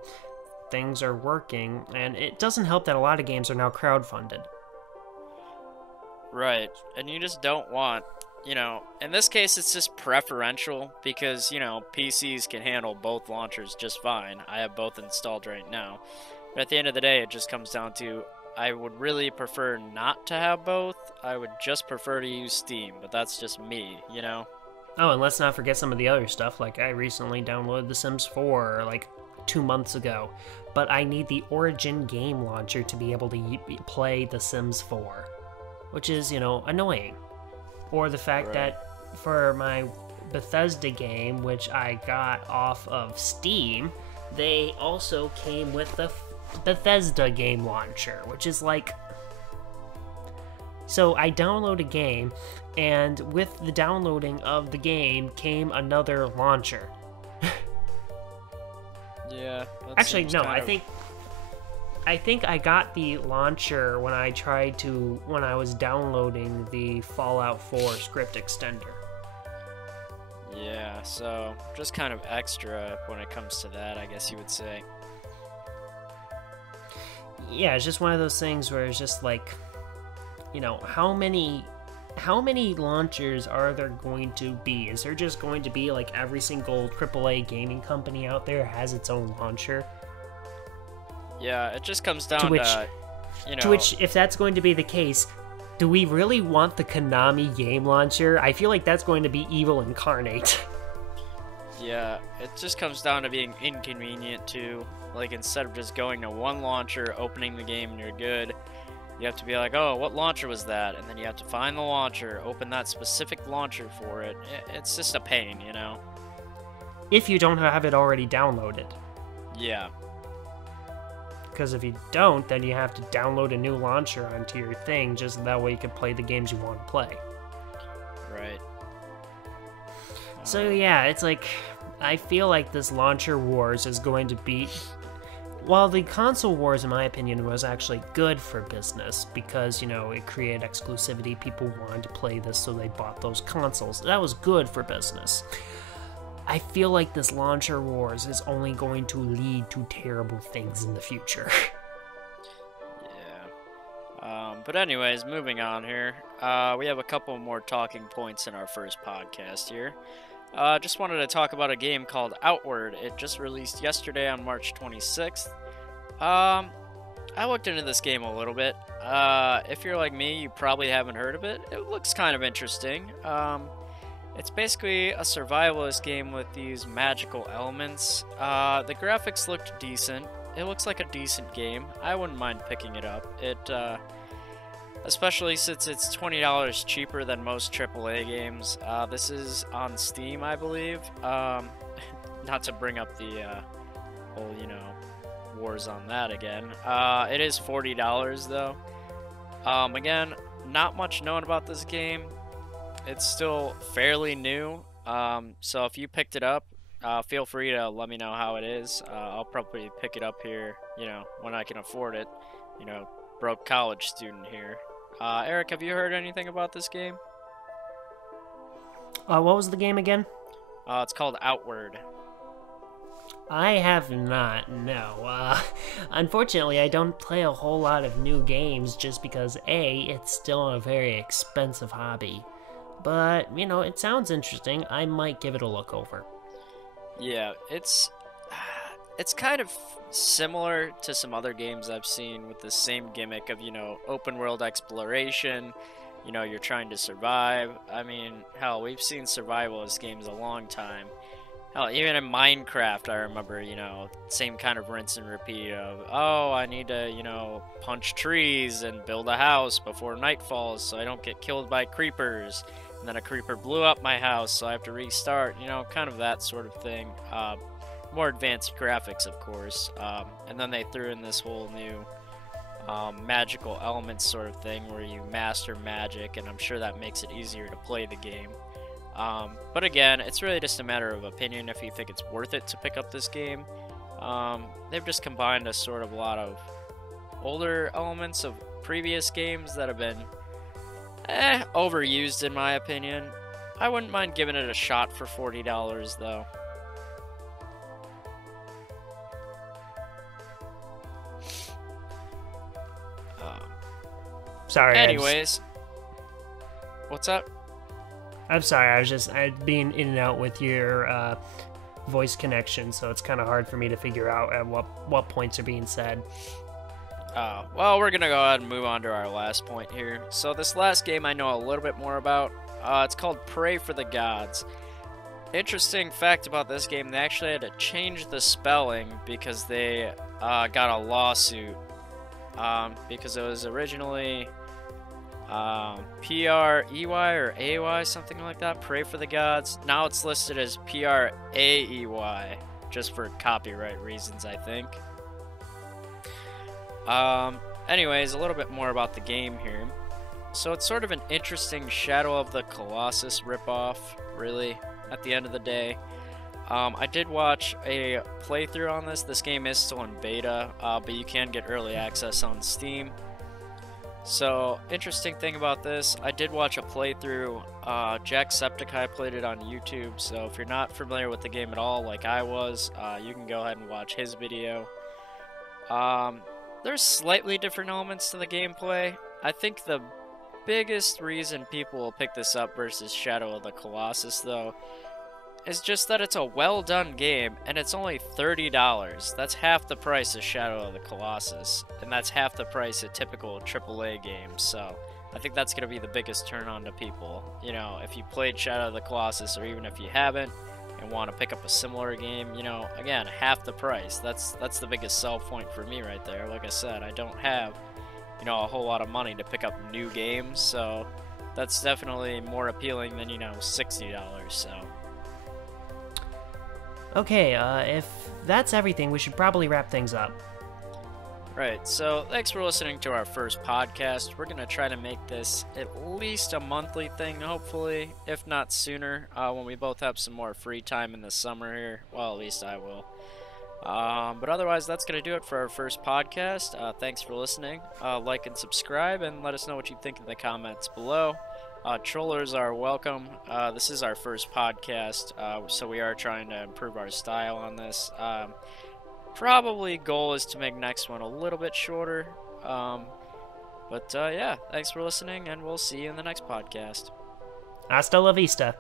things are working, and it doesn't help that a lot of games are now crowdfunded. Right, and you just don't want, you know, in this case it's just preferential because, you know, PCs can handle both launchers just fine. I have both installed right now. But at the end of the day, it just comes down to, I would really prefer not to have both. I would just prefer to use Steam, but that's just me, you know? Oh, and let's not forget some of the other stuff. Like, I recently downloaded The Sims 4, like, 2 months ago. But I need the Origin game launcher to be able to play The Sims 4. Which is, you know, annoying. Or the fact that for my Bethesda game, which I got off of Steam, they also came with the Bethesda game launcher, which is like... So I download a game, and with the downloading of the game came another launcher. Yeah. Actually, no, I think I got the launcher when I was downloading the Fallout 4 script extender. Yeah, so just kind of extra when it comes to that, I guess you would say. Yeah, it's just one of those things where it's just like, you know, how many launchers are there going to be? Is there just going to be like every single AAA gaming company out there has its own launcher? Yeah, it just comes down to, you know... To which, if that's going to be the case, do we really want the Konami game launcher? I feel like that's going to be evil incarnate. Yeah, it just comes down to being inconvenient too. Like, instead of just going to one launcher, opening the game, and you're good, you have to be like, oh, what launcher was that? And then you have to find the launcher, open that specific launcher for it. It's just a pain, you know? If you don't have it already downloaded. Yeah. Because if you don't, then you have to download a new launcher onto your thing, just that way you can play the games you want to play. Right. So yeah, it's like, I feel like this launcher wars is going to be... While the console wars, in my opinion, was actually good for business, because, you know, it created exclusivity, people wanted to play this, so they bought those consoles. That was good for business. I feel like this launcher wars is only going to lead to terrible things in the future. Yeah. But anyways, moving on here. We have a couple more talking points in our first podcast here. Just wanted to talk about a game called Outward. It just released yesterday on March 26th. I looked into this game a little bit. If you're like me, you probably haven't heard of it. It looks kind of interesting. It's basically a survivalist game with these magical elements. The graphics looked decent. It looks like a decent game. I wouldn't mind picking it up. Especially since it's $20 cheaper than most AAA games. This is on Steam, I believe. Not to bring up the whole, wars on that again. It is $40 though. Again, not much known about this game. It's still fairly new. So if you picked it up, feel free to let me know how it is. I'll probably pick it up here, when I can afford it. Broke college student here. Eric, have you heard anything about this game? What was the game again? It's called Outward. I have not, no. Unfortunately, I don't play a whole lot of new games just because, A, it's still a very expensive hobby. But, it sounds interesting. I might give it a look over. Yeah, it's kind of similar to some other games I've seen with the same gimmick of, open world exploration. You're trying to survive. I mean, hell, we've seen survivalist games a long time. Hell, even in Minecraft, I remember, same kind of rinse and repeat of, oh, I need to, punch trees and build a house before night falls so I don't get killed by creepers. And then a creeper blew up my house, so I have to restart, kind of that sort of thing. More advanced graphics, of course. And then they threw in this whole new magical elements sort of thing where you master magic, and I'm sure that makes it easier to play the game. But again, it's really just a matter of opinion if you think it's worth it to pick up this game. They've just combined a sort of lot of older elements of previous games that have been overused in my opinion. I wouldn't mind giving it a shot for $40 though. Sorry. Anyways, what's up? I'm sorry, I'd been in and out with your voice connection, so it's kind of hard for me to figure out at what points are being said. Well, we're gonna go ahead and move on to our last point here. So this last game I know a little bit more about. It's called Pray for the Gods. Interesting fact about this game, they actually had to change the spelling because they got a lawsuit. Because it was originally P-R-E-Y or A-Y, something like that, Pray for the Gods. Now it's listed as P-R-A-E-Y, just for copyright reasons, I think. Anyways, a little bit more about the game here. So it's sort of an interesting Shadow of the Colossus ripoff, really, at the end of the day. I did watch a playthrough on this. This game is still in beta, but you can get early access on Steam. So, interesting thing about this, I did watch a playthrough. Jacksepticeye played it on YouTube, so if you're not familiar with the game at all, like I was, you can go ahead and watch his video. There's slightly different elements to the gameplay. I think the biggest reason people will pick this up versus Shadow of the Colossus, though, is just that it's a well-done game, and it's only $30. That's half the price of Shadow of the Colossus, and that's half the price of typical AAA games, so I think that's going to be the biggest turn-on to people. If you played Shadow of the Colossus, or even if you haven't, and want to pick up a similar game, again, half the price. That's the biggest sell point for me right there. Like I said, I don't have, a whole lot of money to pick up new games, so that's definitely more appealing than, $60, so... Okay, if that's everything, we should probably wrap things up. Right, so thanks for listening to our first podcast. We're going to try to make this at least a monthly thing, hopefully, if not sooner, when we both have some more free time in the summer here. Well, at least I will. But otherwise, that's going to do it for our first podcast. Thanks for listening. Like and subscribe, and let us know what you think in the comments below. Trollers are welcome. This is our first podcast, so we are trying to improve our style on this. Probably goal is to make next one a little bit shorter. But yeah, thanks for listening, and we'll see you in the next podcast. Hasta la vista.